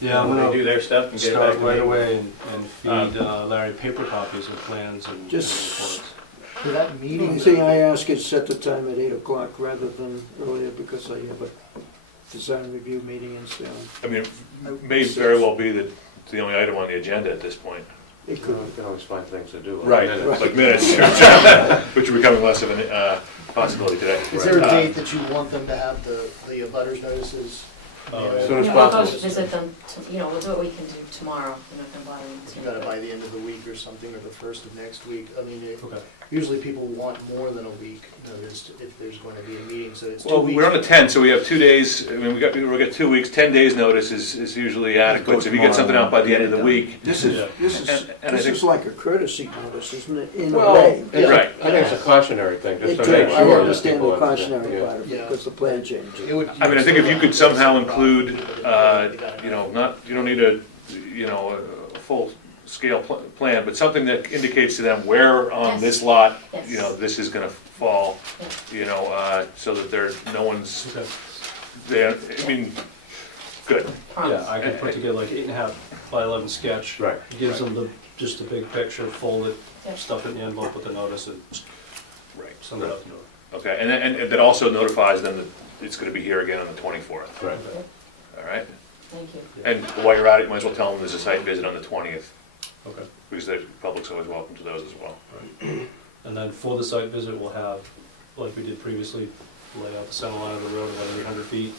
Yeah, I'm when they gonna do their stuff and get it back start to right me. away and feed Larry paper copies of plans and Just- reports. For that The meeting. only thing I ask is set the time at 8 o'clock rather than earlier, because I have a design review meeting in Salem. I mean, it may very well be that it's the only item on the agenda at this point. It You could, can always find things to do. Right, Minutes. like minutes, which are becoming less of a possibility today. Is there a date that you want them to have the abutters notices? As soon as Yeah, we'll go possible. visit them, we'll do what we can do tomorrow. We're not gonna bother them You got it tonight. by the end of the week or something, or the first of next week. I mean, Okay. usually people want more than a week notice if there's going to be a meeting, so it's 2 Well, weeks. we're on the 10th, so we have 2 days, I mean, we'll get 2 weeks, 10 days notice is usually adequate. So if you get something out by the end of the week, this Yeah. And I think- is like a courtesy notice, isn't it, in a Well, way? it's a- Right. I think it's a cautionary thing, just It to too, make I sure that understand people the understand. cautionary Yeah. part of it, Yeah. because the plan changed. It would- I mean, I think if you could somehow include, you don't need a full scale plan, but something that indicates to them where on Yes. this lot, Yes. this is gonna fall, so that no one's, Okay. there, I mean, good. Promise. Yeah, I could put together like 8.5 by 11 sketch. Right. Gives them just a big picture, fold it, Yep. stuff it in the envelope with the notice and Right. send it out the door. Okay, and that also notifies them that it's gonna be here again on the 24th, Right. all right? Thank you. And while you're at it, you might as well tell them there's a site visit on the 20th, Okay. because the public's always welcome to those as well. And then for the site visit, we'll have, like we did previously, lay out the center line of the road about 800 feet.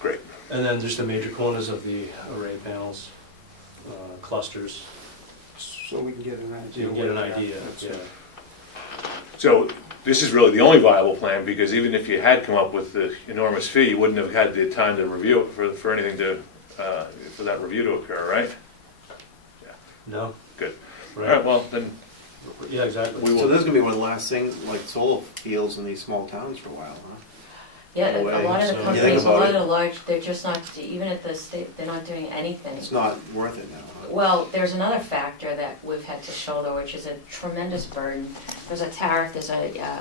Great. And then just the major corners of the array panels, clusters, So we can get an so idea. you can get an where we're at. idea, That's yeah. it. So this is really the only viable plan, because even if you had come up with the enormous fee, you wouldn't have had the time to review it for anything to, for that review to occur, right? No? Good. All Right, right, well, then, yeah, exactly. we So will, this is gonna be one of the last things, like solar fields in these small towns for a while, huh? Yeah, No a way. lot of So- the You companies, think a lot about of it. the large, they're just not, even at the state, they're not doing anything. It's not worth it now, huh? Well, there's another factor that we've had to shoulder, which is a tremendous burden. There's a tariff, there's a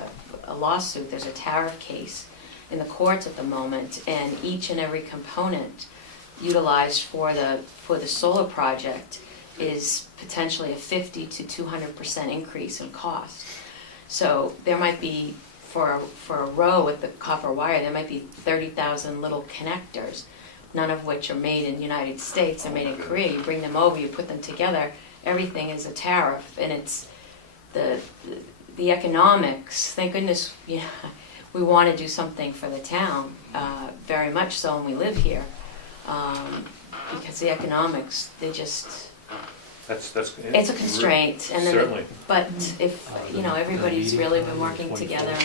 lawsuit, there's a tariff case in the courts at the moment, and each and every component utilized for the solar project is potentially a 50 to 200% increase in cost. So there might be, for a row with the copper wire, there might be 30,000 little connectors, none of which are made in the United States, they're made in Korea. You bring them over, you put them together, everything is a tariff, and it's the economics. Thank goodness, we want to do something for the town, very much so, and we live here, because the economics, they just, that's. it's a constraint, and then, Certainly. but if, everybody's really been working together.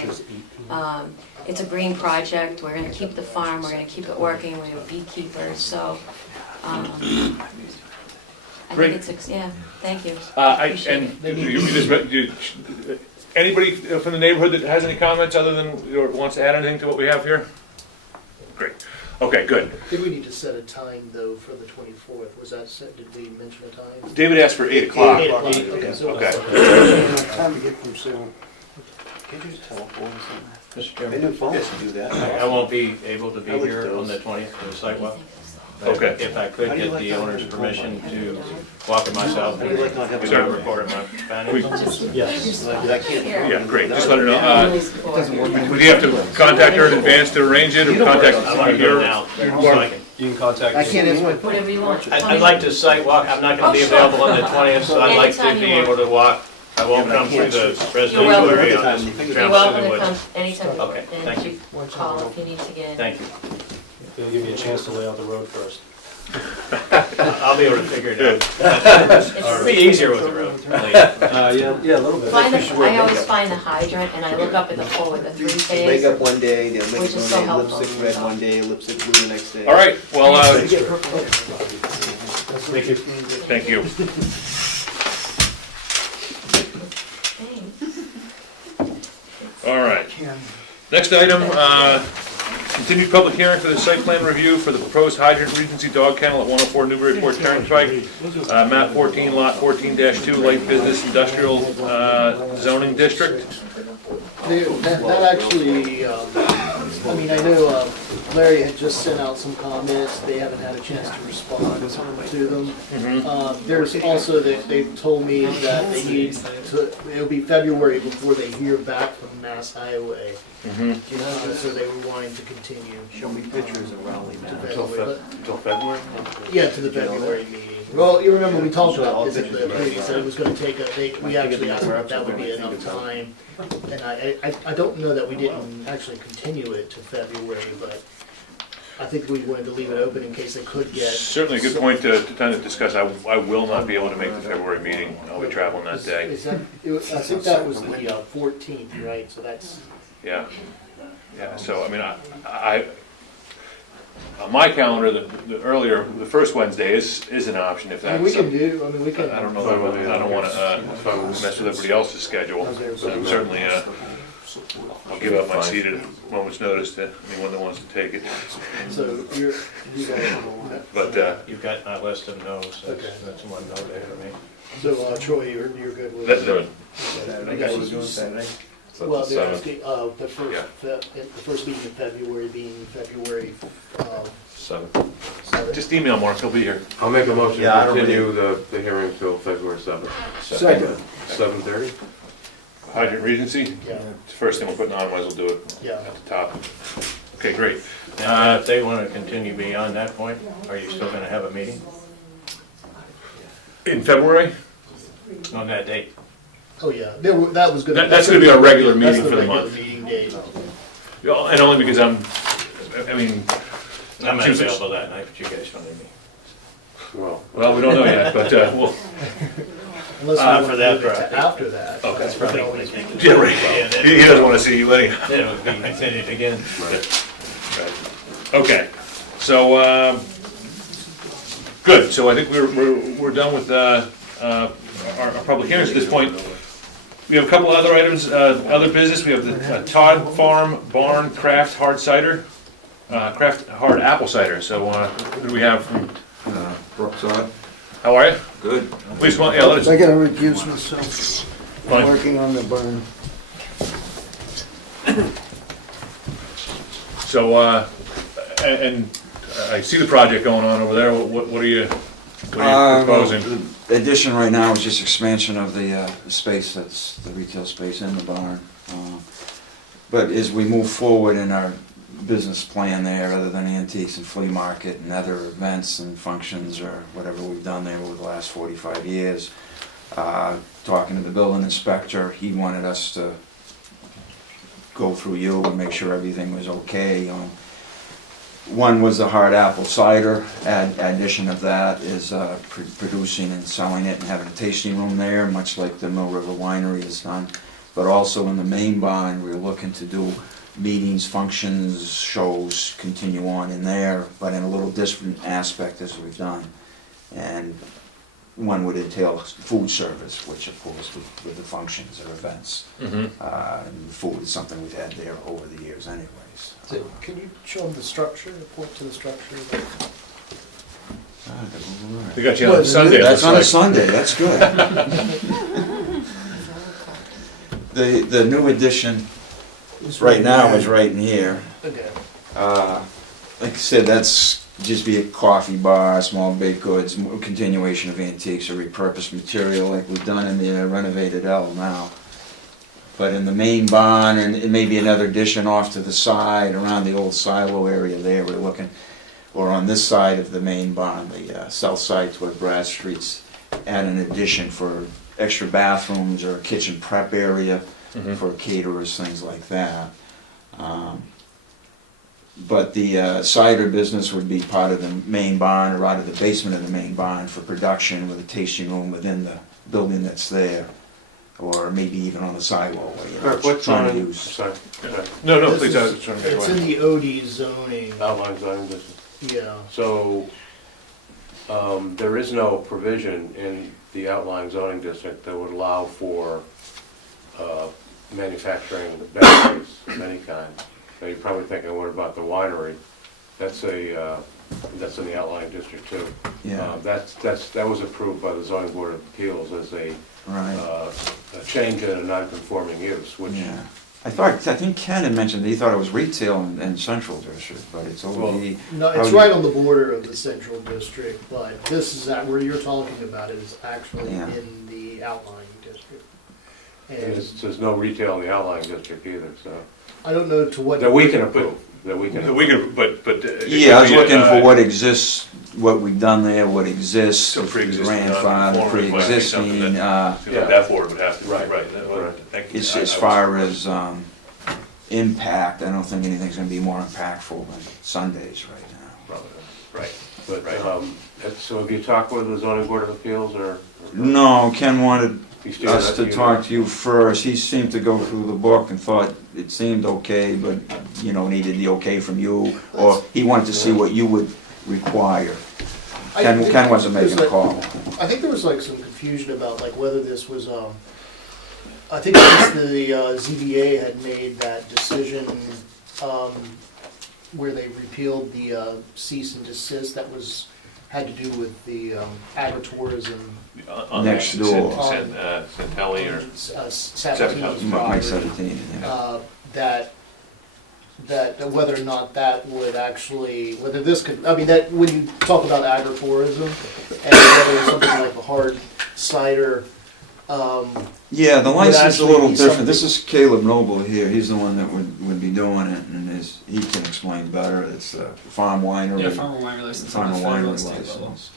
It's a green project, we're gonna keep the farm, we're gonna keep it working, we have beekeepers, so, I Great. think yeah, thank you. And anybody from the neighborhood that has any comments other than, or wants to add anything to what we have here? Great. Okay, good. Did we need to set a time, though, for the 24th? Was that set, did we mention a time? David asked for 8 o'clock. 8 o'clock, okay. So Okay. Time to get from Salem. Can't you just teleport or something? Mr. They Chairman, do phones to do that. I won't be able to be I like here on those. the 20th for the sidewalk. Okay. If I could How do you get like the that owner's on your permission to walk it myself, How do you like not having? because I recorded my Spanish. Yes. I can't. Yeah, great, just let her know. It doesn't work. Would you have to contact her in advance to arrange it, or contact I want to do it now, so I can. You can contact I me. can't answer my. Whatever you want. I'd like to site walk, I'm not gonna be Oh, sure. available on the 20th, so I'd like to Anytime be you want. able to walk. I won't come through the residential welcome. area, You're I'll just You're travel welcome through the to come woods. anytime, Okay, thank and you call if you need to get in. Thank you. They'll give you a chance to lay out the road first. I'll be able to figure it out. It's- It'll be easier with the road. Yeah, a little bit. Find I always find the hydrant, and I look up at the pole with the Wake three-phase. up one day, they'll make Which it is one so day, helpful. lipstick red one day, lipstick blue the next day. All right, well, Thank you. thank you. Thanks. All right. Next item, continued public hearing for the site plan review for the proposed hydrant Regency Dog Kennel at 104 Newburyport Turnpike, map 14, lot 14-2, light business industrial zoning district. That actually, I mean, I know Larry had just sent out some comments, they haven't had a chance to respond to them. There's also, they've told me that they need to, it'll be February before they hear back from Mass Highway. So they were wanting to continue. Show me pictures of Raleigh, to man. February, Until February? but- Yeah, to the February meeting. Well, you remember we talked about this at the meeting, said it was gonna take we actually asked if that would be enough time. And I don't know that we didn't actually continue it to February, but I think we wanted to leave it open in case they could get. Certainly a good point to kind of discuss. I will not be able to make the February meeting. I'll be traveling that day. Is that, I think that was the 14th, right? So that's, Yeah. Yeah, so, I mean, I on my calendar, the first Wednesday is an option if and that's. we can do, I mean, we can. I don't know, I don't wanna, mess with everybody else's schedule, so I'm certainly, I'll give up my seat at a moment's notice to anyone that wants to take it. So you guys, But, You've got my list of no's, Okay. that's one no there for me. so Troy, you're good with. that's good. You guys- Saturday? Well, they're Seventh. asking, the first meeting in February being February, 7. 7th. Just email Mark, he'll be here. I'll make a motion Yeah, I to don't continue the hearing till February 7th. Second. 7:30? Hydrant Regency, Yeah, it's the first thing we're putting on, might as well do it yeah. at the top. Okay, great. Now, if they want to continue beyond that point, are you still going to have a meeting In February, on that date? Oh, yeah, that was gonna. that's gonna be our regular meeting that's for the regular month. meeting date. Yeah, and only because I mean, I'm not Tuesdays. available that night, but you guys don't need me. Well, we don't know yet, but, we'll, Unless we For want to that move it property. to after that. Okay. That's probably always make it. yeah, right. He doesn't wanna see you anyhow. Then it would be continued again. Okay, so, good, so I think we're done with, our public hearings at this point. We have a couple other items, other business, we have the Todd Farm Barn Craft Hard Cider, Craft Hard Apple Cider, so, who do we have from, Brookside, how are you? good. Please, yeah, let us, I gotta recuse myself. I'm fine. working on the barn. So, and I see the project going on over there, what are you proposing? The addition right now is just expansion of the space, that's the retail space in the barn. But as we move forward in our business plan there, other than antiques and flea market and other events and functions or whatever we've done there over the last 45 years, talking to the building inspector, he wanted us to go through you and make sure everything was okay. One was the hard apple cider, addition of that is producing and selling it and having a tasting room there, much like the Mill River Winery has done. But also in the main barn, we're looking to do meetings, functions, shows, continue on in there, but in a little different aspect as we've done. And one would entail food service, which of course with the functions or events. Mhm. And food is something we've had there over the years anyways. So, can you show them the structure, report to the structure? We got you on Sunday, it That's on a looks like. Sunday, that's good. The new addition right now is right in here. Okay. Like I said, that's just be a coffee bar, small baked goods, continuation of antiques or repurposed material like we've done in the renovated L now. But in the main barn, and it may be another addition off to the side, around the old silo area there, we're looking, or on this side of the main barn, the south side toward Brad Street's, add an addition for extra bathrooms or a kitchen prep area for caterers, things like that. But the cider business would be part of the main barn, or out of the basement of the main barn for production with a tasting room within the building that's there. Or maybe even on the sidewalk where you're What's trying on, to use. sorry, No, This please, is- I was trying to It's in the OD zoning, outline zoning district. yeah. So, there is no provision in the outlying zoning district that would allow for manufacturing beverages of any kind. Now, you're probably thinking, what about the winery? That's in the outlying district too. Yeah, That was approved by the zoning board of appeals as a right, change in a non-conforming use, which, yeah. I think Ken had mentioned that he thought it was retail in Central District, but it's OD. No, How it's do right you- on the border of the central district, but this is, where you're talking about is actually Yeah. in the outlying district. and And there's no retail in the outlying district either, so, I don't know to what. that we can approve, that we can. We could, but. Yeah, I was looking for what exists, what we've done there, what exists, So if it's pre-existing, grandfather, non-conforming might be something pre-existing, That board would have to, Right. right. Thank you. as far as impact, I don't think anything's gonna be more impactful than Sundays right now. Right. But, Right. so have you talked with the zoning board of appeals, or? No, Ken wanted You still us have to that, talk to you first. He seemed to go through the book and thought it seemed okay, but, needed the okay from you, or he wanted to see what you would require. I Ken think wasn't there's making a like- call. I think there was like some confusion about like whether this was, I think it was the ZBA had made that decision, where they repealed the cease and desist that had to do with the agritourism. Next door. Centelli or. Sabatini's Mike property. 17, yeah. That whether or not that would actually, whether this could, I mean, that, when you talk about agritourism, and whether something like the hard cider Yeah, the would license is a actually little be different. This something- is Caleb Noble here. He's the one that would be doing it, and he can explain better. It's a farm winery. Yeah, farmer winery license on Farmer the federal winery state level. license.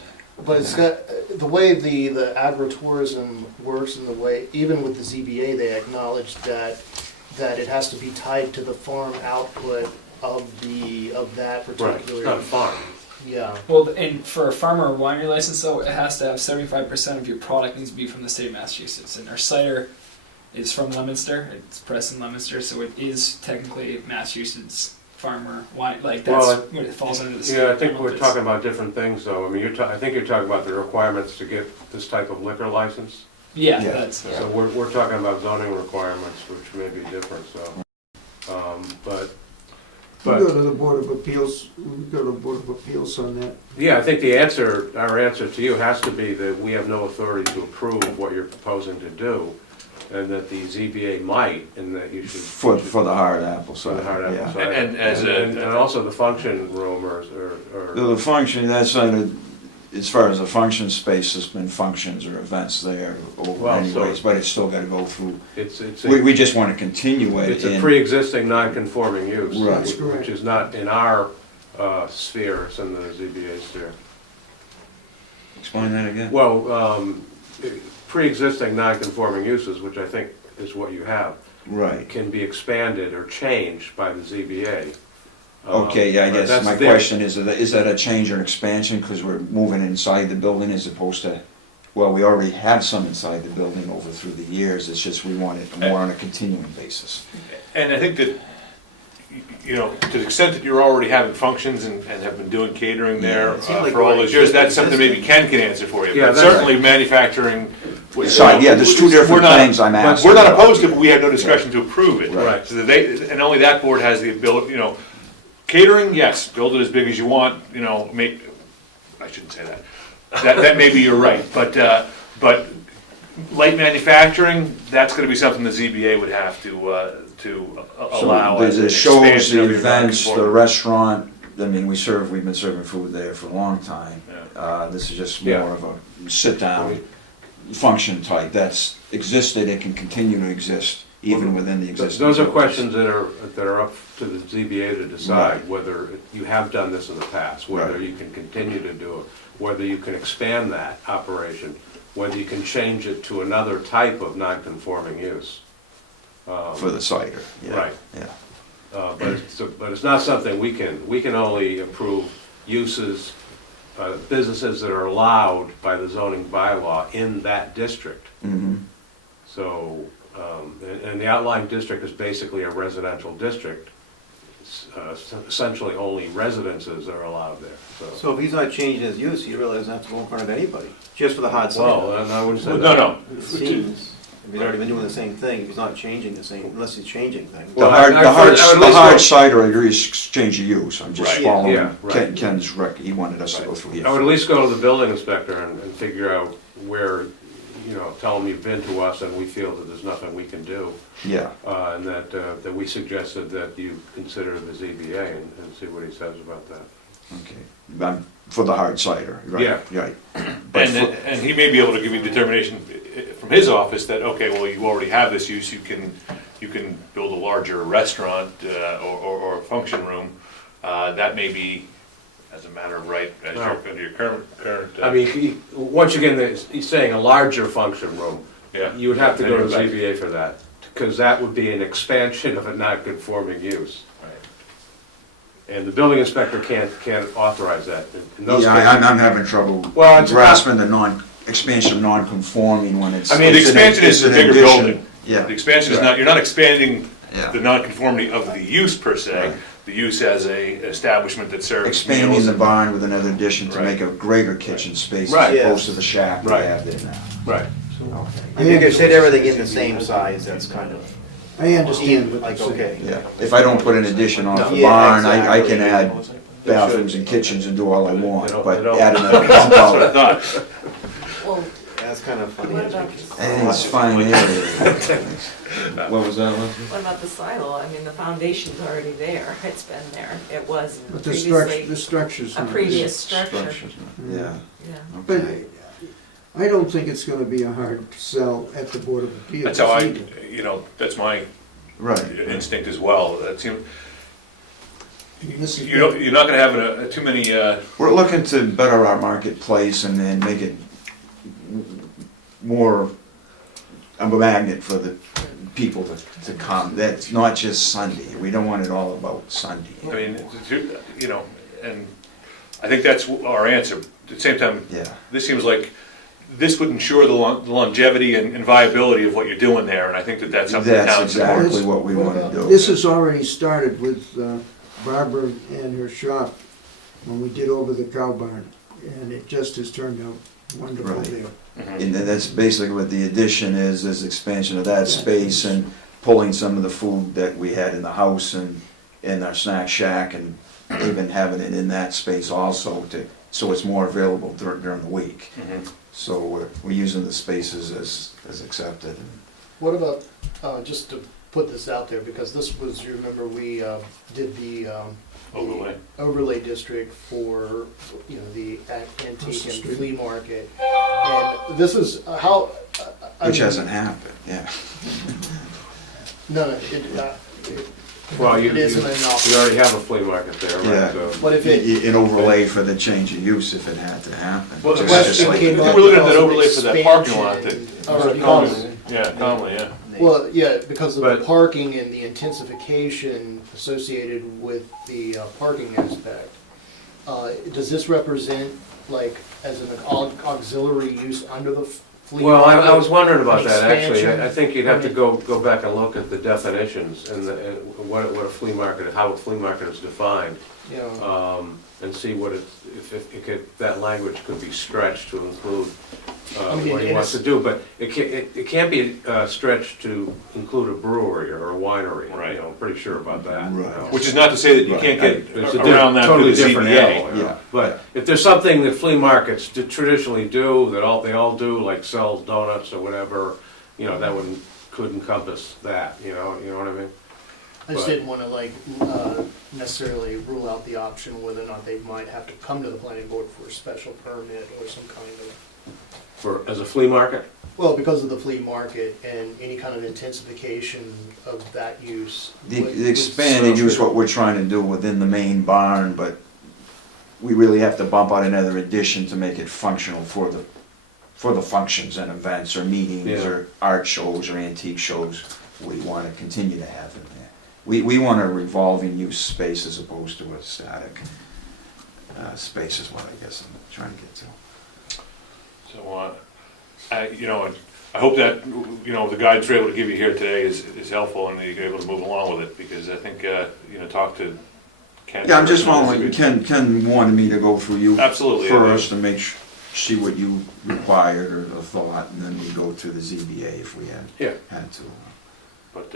But it's got, the way the agritourism works and the way, even with the ZBA, they acknowledge that it has to be tied to the farm output of that Right, it's particular. not a farm. Yeah, Well, and for a farmer winery license, though, it has to have 75% of your product needs to be from the state of Massachusetts. And our cider is from Leominster. It's pressed in Leominster, so it is technically Massachusetts farmer wine. Like that's Well, what it falls under the state. Yeah, I think we're it's- talking about different things, though. I mean, I think you're talking about the requirements to get this type of liquor license. Yeah, Yeah. that's. So we're talking about zoning requirements, which may be different, so. We go to the Board of Appeals, we go to the Board of Appeals on that. Yeah, I think our answer to you has to be that we have no authority to approve what you're proposing to do, and that the ZBA might, and that you should. For the hard apple For the side, hard apple yeah. cider. And as a- And also the function room or. The function, that's, as far as the function space, there's been functions or events there over Well, so- anyways, but it's still gotta go through. It's We just wanna continue it. It's a in- pre-existing non-conforming use. Right. That's correct. Which is not in our sphere, it's in the ZBA sphere. Explain that again? Well, pre-existing non-conforming uses, which I think is what you have, Right. can be expanded or changed by the ZBA. Okay, yeah, I But guess that's my their- question is that a change or an expansion, because we're moving inside the building as opposed to, well, we already have some inside the building over through the years, it's just we want it more on a continuing basis. And I think that, you know, to the extent that you're already having functions and have been doing catering there It seems like for all we're those years, that's something existing. maybe Ken can answer for you. Yeah, But that's- certainly manufacturing. Sorry, yeah, there's two We're different not- things I'm asking. We're not opposed to it, but we have no discretion to approve it. Right. So that and only that board has the ability, you know, catering, yes, build it as big as you want, you know, I shouldn't say that. That maybe you're right, but light manufacturing, that's gonna be something the ZBA would have to allow So as an the shows, expansion the of your events, the non-conforming. restaurant, I mean, we've been serving food there for a long time. Yeah. This is just Yeah. more of a sit-down function type that's existed, it can continue to exist even within the existing. Those are buildings. questions that are up to the ZBA to decide, whether you have done this in the past, whether Right. you can continue to do it, whether you can expand that operation, whether you can change it to another type of non-conforming use. For the cider, yeah. Right. Yeah. But it's not something we can only approve uses, businesses that are allowed by the zoning bylaw in that district. Mm-hmm. So, and the outlying district is basically a residential district. Essentially, only residences are allowed there, so. So if he's not changing his use, he really doesn't have to go in front of anybody, just for the hot Well, cider. and I wouldn't say that. No, It seems, if he's already been doing the same thing, if he's not changing the same, unless he's changing things. Well, The I would at hard least cider, I agree, is exchange of use, I'm just Right. following Yeah, right. Ken's he wanted us to go through I would here. at least go to the building inspector and figure out where, you know, tell him you've been to us and we feel that there's nothing we can do. Yeah, And that we suggested that you consider the ZBA and see what he says about that. okay. For the hard cider, right? Yeah. Right. But And he may be able to give you determination from his office that, okay, well, you already have this use, you can build a larger restaurant or a function room. That may be, as a matter of right, as under your current. I mean, once again, he's saying a larger function room. Yeah. You would have to go to the Right. ZBA for that, because that would be an expansion of a non-conforming use. And the building inspector can't authorize that. In those Yeah, cases- I'm having trouble Well, it's grasping the expansion of non-conforming when it's. I mean, the it's an- expansion is it's the an bigger addition. building. Yeah. The expansion is not, you're not expanding Yeah. the nonconformity of the use per se, Right. the use as a establishment that serves Expanding meals the and- barn with another addition to Right. make a greater kitchen space Right. as opposed to the shack we Right. have there now. Right. If you could fit everything in the same size, that's kind of, I understand what like, you're saying. okay. Yeah, if I don't put an addition on the Yeah, barn, I exactly. can add bathrooms and kitchens and do all I want, They don't- but they don't. adding a That's what I compound, thought. Well, That's kind of funny. what about the it's silo? fine area. What was that, Leslie? What about the silo? I mean, the foundation's already there, it's been there, it was But the previously structure's a not. previous structure. Structures, yeah, Yeah. But okay. I don't think it's gonna be a hard sell at the Board of Appeals. That's how I, either. that's my Right. instinct as well. That seems, This is- you're not gonna have too many, We're looking to better our marketplace and then make it more of a magnet for the people to come. That's not just Sunday. We don't want it all about Sunday. I mean, and I think that's our answer. At the same time, Yeah. this seems like this would ensure the longevity and viability of what you're doing there, and I think that that's something the That's town's important. exactly what we want to do. This has already started with Barbara and her shop when we did over the cow barn, and it just has turned out wonderful Right. there. Mhm. And then that's basically what the addition is expansion of that space and pulling some of the food that we had in the house and in our snack shack and even having it in that space also so it's more available during the week. Mhm. So we're using the spaces as accepted. What about, just to put this out there, because this was, you remember, we did the Overlay. overlay district for, the antique Across the and street. flea market. And this is how. I Which mean, hasn't happened, yeah. No, Well, it isn't an you option. already have a flea market there, Yeah. right? So- But if it, An overlay for the change of use if it had to happen. Well, Just- the question just like- came I up think we're looking at that because of overlay for that parking lot that- expansion. Conley, yeah. Well, yeah, because of the But- parking and the intensification associated with the parking aspect. Does this represent, like, as an auxiliary use under the flea Well, market? I was wondering about An that, actually. expansion? I think you'd have to go back and look at the definitions and what a flea market, how a flea market is defined. You know, And see what if that language could be stretched to include I mean, what he it wants to is- do, but it can't be stretched to include a brewery or a winery. Right. I'm pretty sure about that. Right. Which is not to say that you Right. can't get It's a around that through totally the different ZBA. animal, you know. Yeah. But if there's something that flea markets traditionally do, that they all do, like sell donuts or whatever, that could encompass that, you know what I mean? I just but- didn't wanna necessarily rule out the option whether or not they might have to come to the planning board for a special permit or some kind of. As a flea market? Well, because of the flea market and any kind of intensification of that use. The expanded use, what we're trying to do within the main barn, but we really have to bump out another addition to make it functional for the functions and events or meetings Yeah. or art shows or antique shows we want to continue to have in there. We want a revolving use space as opposed to a static space is what I guess I'm trying to get to. So, I hope that, the guidance we're able to give you here today is helpful and you're able to move along with it, because I think, talk to Ken. Yeah, I'm just following, Ken wanted me to go through you Absolutely. first and see what you required or thought, and then we go to the ZBA if we had to. But,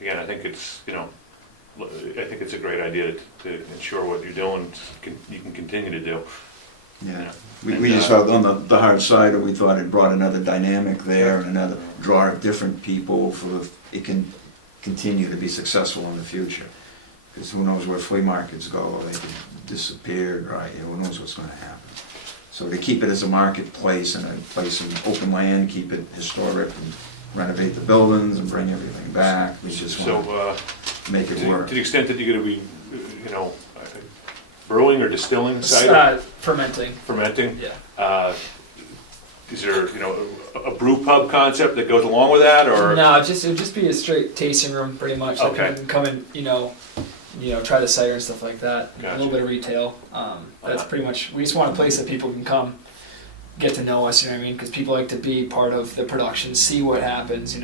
again, I think it's, a great idea to ensure what you're doing, you can continue to do. Yeah, we just felt on the hard side, or we thought it brought another dynamic there and another draw of different people for it can continue to be successful in the future. Because who knows where flea markets go, they can disappear, right, who knows what's gonna happen. So to keep it as a marketplace and a place in open land, keep it historic and renovate the buildings and bring everything back, we just wanna So, make it work. to the extent that you're gonna be, brewing or distilling cider, Fermenting. fermenting, Yeah. is there, a brew pub concept that goes along with that, or? No, it would just be a straight tasting room, pretty much. Like Okay. people can come and try the cider and stuff like that. A Gotcha. little bit of retail. That's pretty much. We just want a place that people can come, get to know us. You know what I mean? Because people like to be part of the production, see what happens.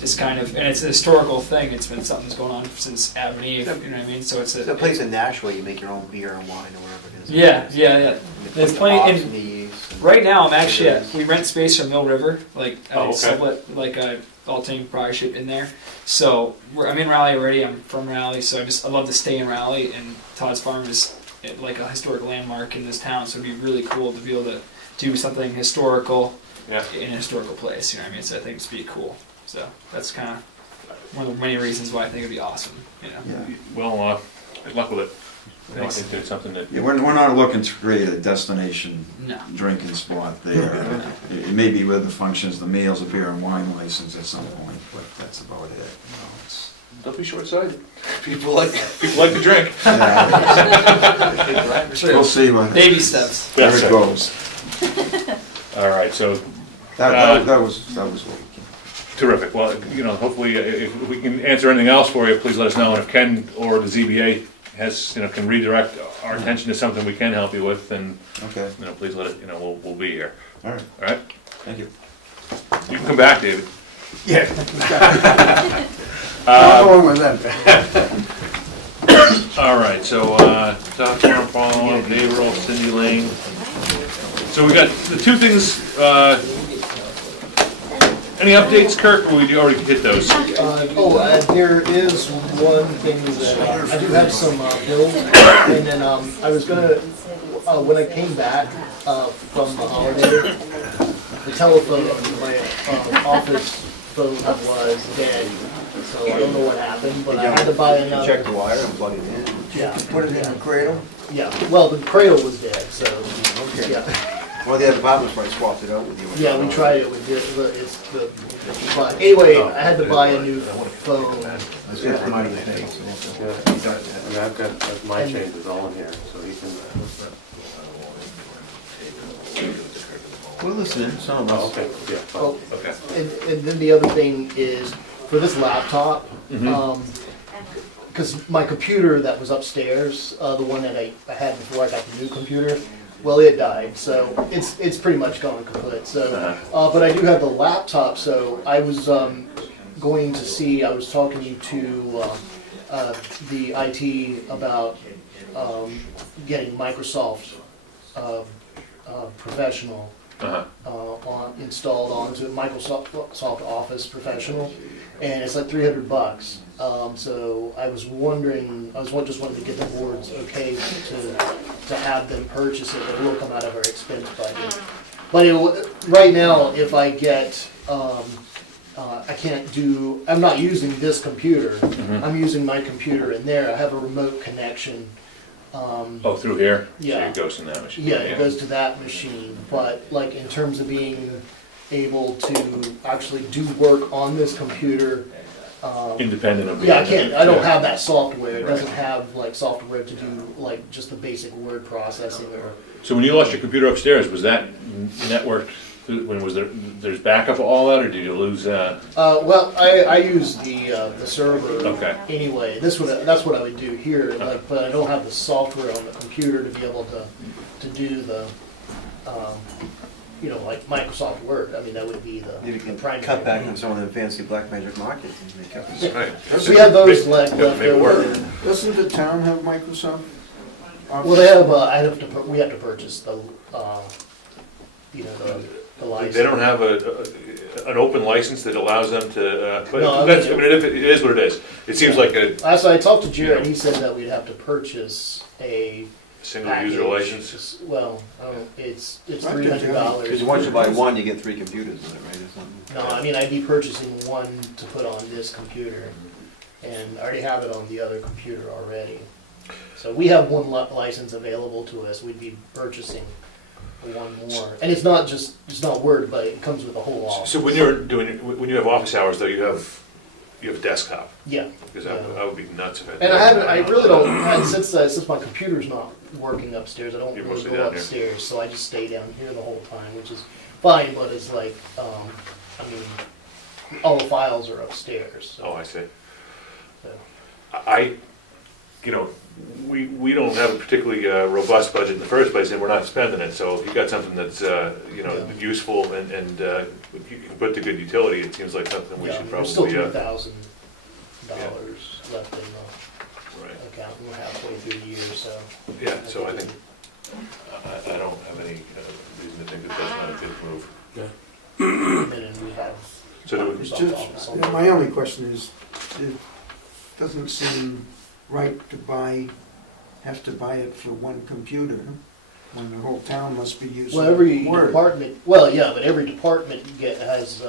Just kind of, and it's a historical thing. It's been something that's going on since Adam and Eve. You know what I mean? So it's It's a place in Nashua, you make your own beer and wine or whatever it is. Yeah. There's plenty. Hops And and the yeast and- right now, I'm actually we rent space from Mill River, like Oh, okay. sublet, like a alternating proprietorship in there. So I'm in Raleigh already. I'm from Raleigh, so I love to stay in Raleigh. And Todd's Farm is like a historic landmark in this town, so it'd be really cool to be able to do something historical Yeah. in a historical place. You know what I mean? So I think it'd be cool. So that's kind of one of the many reasons why I think it'd be awesome. Yeah. Well, good luck with it. I think there's something that, Yeah, we're not looking to create a destination No. drinking spot there. It may be with the functions, the meals, a beer and wine license at some point, but that's about it. You know, it's- don't be short-sighted. People like to drink. Yeah. We'll see what, Baby steps. where it goes. All right, so That was what we can. terrific. Well, you know, hopefully, if we can answer anything else for you, please let us know. And if Ken or the ZBA has, you know, can redirect our attention to something we can help you with, then, Okay, you know, please let it, you know, we'll be here. all right, All right? thank you. You can come back, David. Yeah. Uh, Going with that. All right, so, South Farm Farm, Neighborhood, Cindy Lane. So we got the two things, any updates, Kirk, or we already hit those? There is one thing that, I do have some bills, and then I was gonna, when I came back from the holiday, the telephone, my office phone was dead, so I don't know what happened, but I had to buy another. Check the wire and plug it in. Yeah, Put it in a cradle? yeah, well, the cradle was dead, so, Okay. yeah. Well, the other department's probably swapped it out with you. Yeah, we tried it with it, but it's the, but anyway, I had to buy a new phone. It's money to pay, so. And I've got my changes all in here, so you can. We're listening, some of Oh, us. okay, yeah. fine. Oh, Okay. and then the other thing is, for this laptop, because my computer that was upstairs, the one that I had before I got the new computer, well, it died, so it's pretty much gone kaput, so, but I do have the laptop, so I was, going to see, I was talking to, the IT about, getting Microsoft, Professional, installed onto Microsoft Office Professional, and it's like $300. So I was wondering, just wanted to get the board's okay to have them purchase it. It will come out of our expense budget. But right now, if I get, I can't do, I'm not using this computer. I'm using my computer in there. I have a remote connection. Oh, through here? Yeah. So it goes in that machine? Yeah, it goes to that machine, but like in terms of being able to actually do work on this computer, Independent of the. yeah, I can't, I don't have that software, it doesn't have like software to do like just the basic word processing or, So when you lost your computer upstairs, was that networked, when was there's backup of all that, or did you lose, well, I use the server Okay. anyway, that's what I would do here, like, but I don't have the software on the computer to be able to do the, you know, like Microsoft Word, I mean, that would be the Maybe you can primary. cut back on some of the fancy black magic markets and make up. right? We have those left Make it work. over. Doesn't the town have Microsoft? Well, they have, we have to purchase the, you know, the license. They don't have an open license that allows them to, but No, I that's, I mean- mean, it is what it is. It seems like a So I talked to Jared, he said that we'd have to purchase a single package. user license. Well, I don't, it's Not $300. Because once you buy one, you get 3 computers in it, right, or something? No, I mean, I'd be purchasing one to put on this computer, and I already have it on the other computer already. So we have one license available to us, we'd be purchasing one more. And it's not Word, but it comes with a whole office. So when when you have office hours though, you have a desktop, Yeah. because I would be nuts if I. And I really don't, since my computer's not working upstairs, I don't You're really mostly go down here. upstairs, so I just stay down here the whole time, which is fine, but it's like, I mean, all the files are upstairs, so. Oh, I see. So. You know, we don't have a particularly robust budget in the first place, and we're not spending it, so if you've got something that's, you know, Yeah. useful and you can put to good utility, it seems like something we Yeah, should there's still probably, $3,000 left in the right. account, we're halfway through the year, so. Yeah, so I think, I don't have any reason to think that that's not a good move. And then we have So do we, Microsoft Office on Yeah, my only question is, it doesn't seem right to have to buy it for one computer, when the whole town must be using Well, every Word. department, well, yeah, but every department has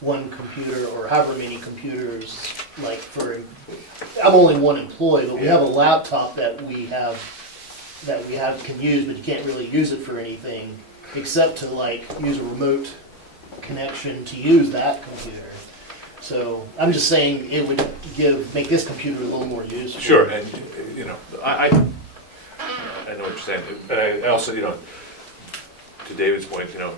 one computer or however many computers, like for, I'm only one employee, but we have a laptop that we can use, but you can't really use it for anything except to like use a remote connection to use that computer. So I'm just saying it would make this computer a little more useful. Sure, and, you know, I know what you're saying, but I also, you know, to David's point, you know,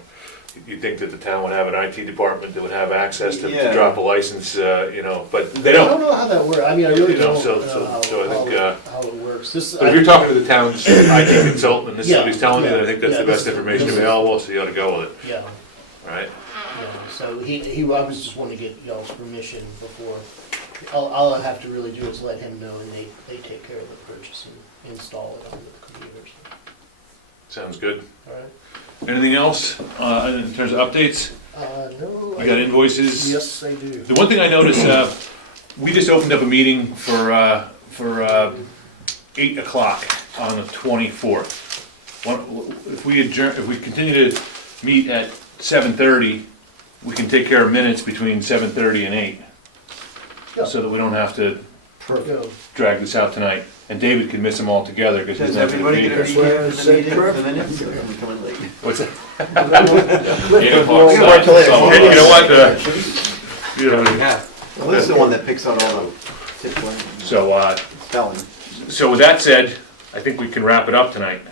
you'd think that the town would have an IT department that would have access to Yeah. drop a license, you know, but they I don't. don't know how that works. I mean, I really You know, don't so- know so- how, so I think, how it works. This, But if you're talking to the town's IT consultant, and this is what he's Yeah, telling you, yeah, then I think that's yeah, the best this- information this- available, so you ought to go with it, Yeah, all right? yeah. So I was just wanting to get y'all's permission before. All I have to really do is let him know, and they take care of the purchase and install it on the computers. Sounds good. All right. Anything else, in terms of updates? No. You got invoices? Yes, I do. The one thing I noticed, we just opened up a meeting for 8 o'clock on the 24th. If we continue to meet at 7:30, we can take care of minutes between 7:30 and 8. Yeah. So that we don't have to Go. drag this out tonight. And David can miss them all together, because he's Does not gonna everybody be get a here. meeting for the meeting, for the minutes? I'm coming late. What's that? 8 o'clock. We can work till So, later. you know what, you know, Yeah. Well, this is the one that picks out all the tickling and so, spelling. so with that said, I think we can wrap it up tonight.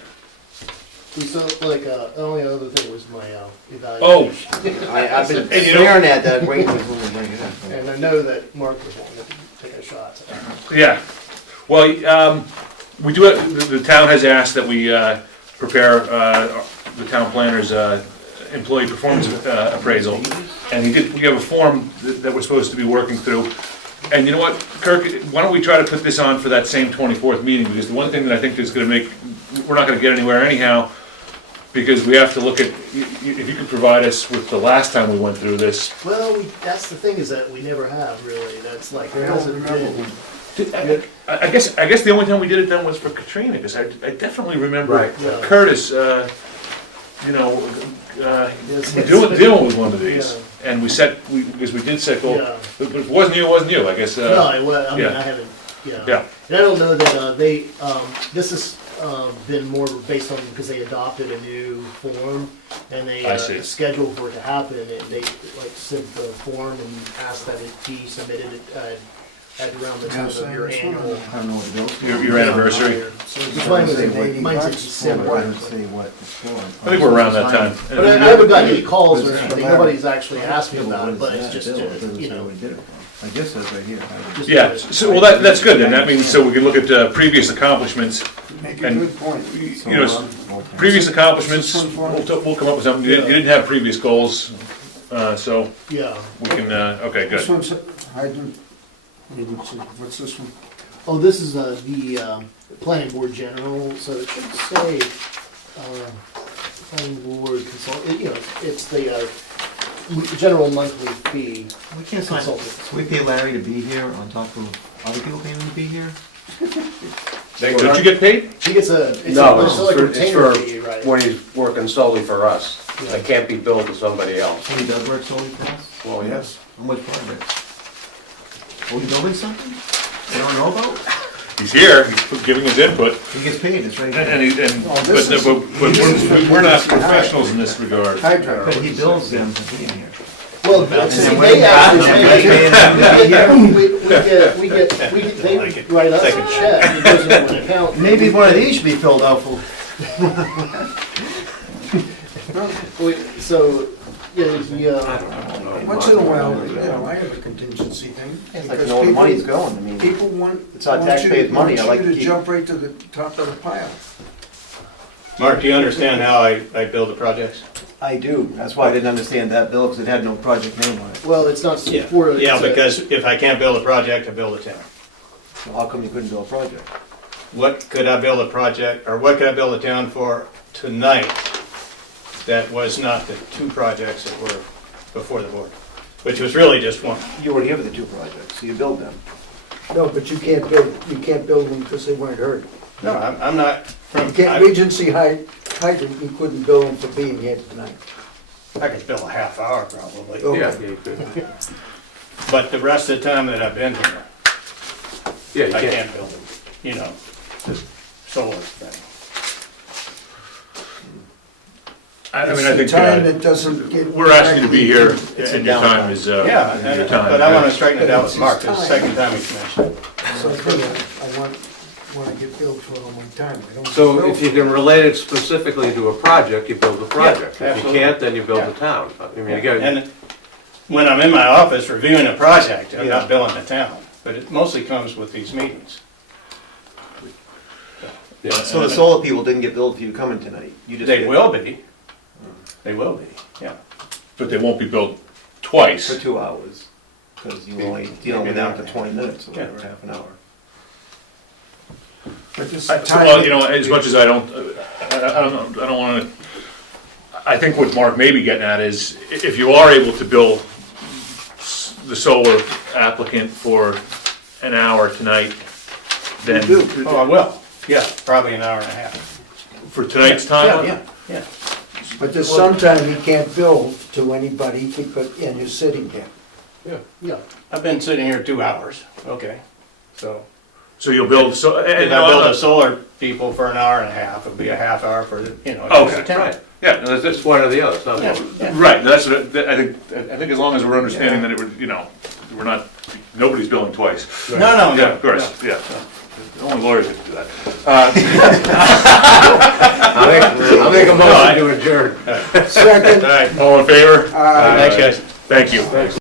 So, like, the only other thing was my Oh. evaluation. I've been And you know- staring at that, waiting for someone to bring it up. And I know that Mark was wanting to take a shot. Yeah, well, we do, the town has asked that we prepare the town planner's employee performance appraisal. And we have a form that we're supposed to be working through. And you know what, Kirk, why don't we try to put this on for that same 24th meeting? Because the one thing that I think is gonna we're not gonna get anywhere anyhow, because we have to look at, if you could provide us with the last time we went through this. Well, that's the thing, is that we never have, really. That's like, there hasn't been. I guess the only time we did it then was for Katrina, because I definitely remember Right. Yeah. Curtis, you know, dealing with one of these. And because we did set goals, Yeah. but if it wasn't you, it wasn't you, I guess. No, it was, I mean, yeah. I haven't, yeah. Yeah. And I don't know that this has been more based on, because they adopted a new form, and they I see. scheduled for it to happen, and they like sent the form and asked that it be submitted at around the time of your annual. I don't know what it goes. Your anniversary. Which mine was in, mine's in December. I don't say what it's for. I think we're around that time. But I haven't gotten any calls or anything, nobody's actually asked me about it, but it's just, you know. I guess that's right here. just Yeah, so, well, that's good, and that means, so we can look at previous accomplishments. Make a And, good point. You know, previous accomplishments, we'll come up with something. You didn't have previous goals, so Yeah. we can, okay, This good. one's, I didn't, what's this one? Oh, this is the planning board general, so it should say, planning board consult, you know, it's the general monthly fee. We can't sign, Consultant. so we pay Larry to be here on top of other people paying him to be here? Don't you get paid? He gets No, it's like a it's retainer for fee, right? when he's working solely for us. Yeah. It can't be billed to somebody else. So he does work solely for us? Well, yes. How much projects? Are we building something? We don't know about? He's here, he's giving his input, He gets paid, it's right here. but we're not professionals in this regard. Hydrant. But he bills them for being here. Well, then when they we actually pay they write us a check, it goes into an account. Maybe one of these should be filled out for. So, yeah, Once in a while, you know, I have a contingency thing. It's like because knowing the people- money's going, I mean. People want. It's our want you to- taxpayers' money, I like to Want you keep- to jump right to the top of the pile. Mark, do you understand how I build the projects? I do, that's why I didn't understand that bill, because it had no project name on it. well, it's not Yeah, for. yeah, it's a- because if I can't build a project, I build a town. So how come you couldn't do a project? What could I build a project, or what could I build a town for tonight that was not the two projects that were before the board? Which was really just one. You were here for the two projects, so you build them. No, but you can't build them because they weren't heard. No, I'm not from. You can't, Regency Hydrant, you couldn't build them for being here tonight. I could bill a half hour probably. Yeah, you could. But the rest of the time that I've been here, Yeah, you I can't. can't build, you know, this solar thing. I mean, I It's the think, time that doesn't get. we're asking you to be here, It's and a your time downtime. is, Yeah, your time. but I wanna straighten it out with Mark, it's the second time he's mentioned it. So I want to get billed for all my time. I don't. So if you can relate it specifically to a project, you build the project. If you absolutely. can't, then you build Yeah. the town. I mean, you got, And when I'm in my office reviewing a project, I'm Yeah. not billing the town, but it mostly comes with these meetings. yeah. So the solar people didn't get billed for you coming tonight? You just They did will be, they will be, yeah. But they won't be billed twice. For 2 hours, because you only dealing with them for 20 minutes or Yeah. whatever, half an hour. But this Well, you know, as much as I don't wanna, I think what Mark may be getting at is, if you are able to bill the solar applicant for an hour tonight, then, Oh, I will, yeah, probably an hour and a half. for tonight's time? Yeah, yeah. But there's sometime you can't bill to anybody because, and you're sitting here. Yeah, I've been sitting here 2 hours, okay, so. So you'll build, so, If and, I build the solar people for an hour and a half, it'll be a half hour for, the you know, Okay. just the town. Right. yeah, no, It's one or the other, it's not Yeah, one. yeah. right, that's what, I think as long as we're understanding that it would, you know, we're not, nobody's billing twice. No, no, Yeah, no. of course, yeah. Only lawyers would do that. I'll make a motion to adjourn. Second, All right, all in favor? Thanks, guys. Thank you. Thanks.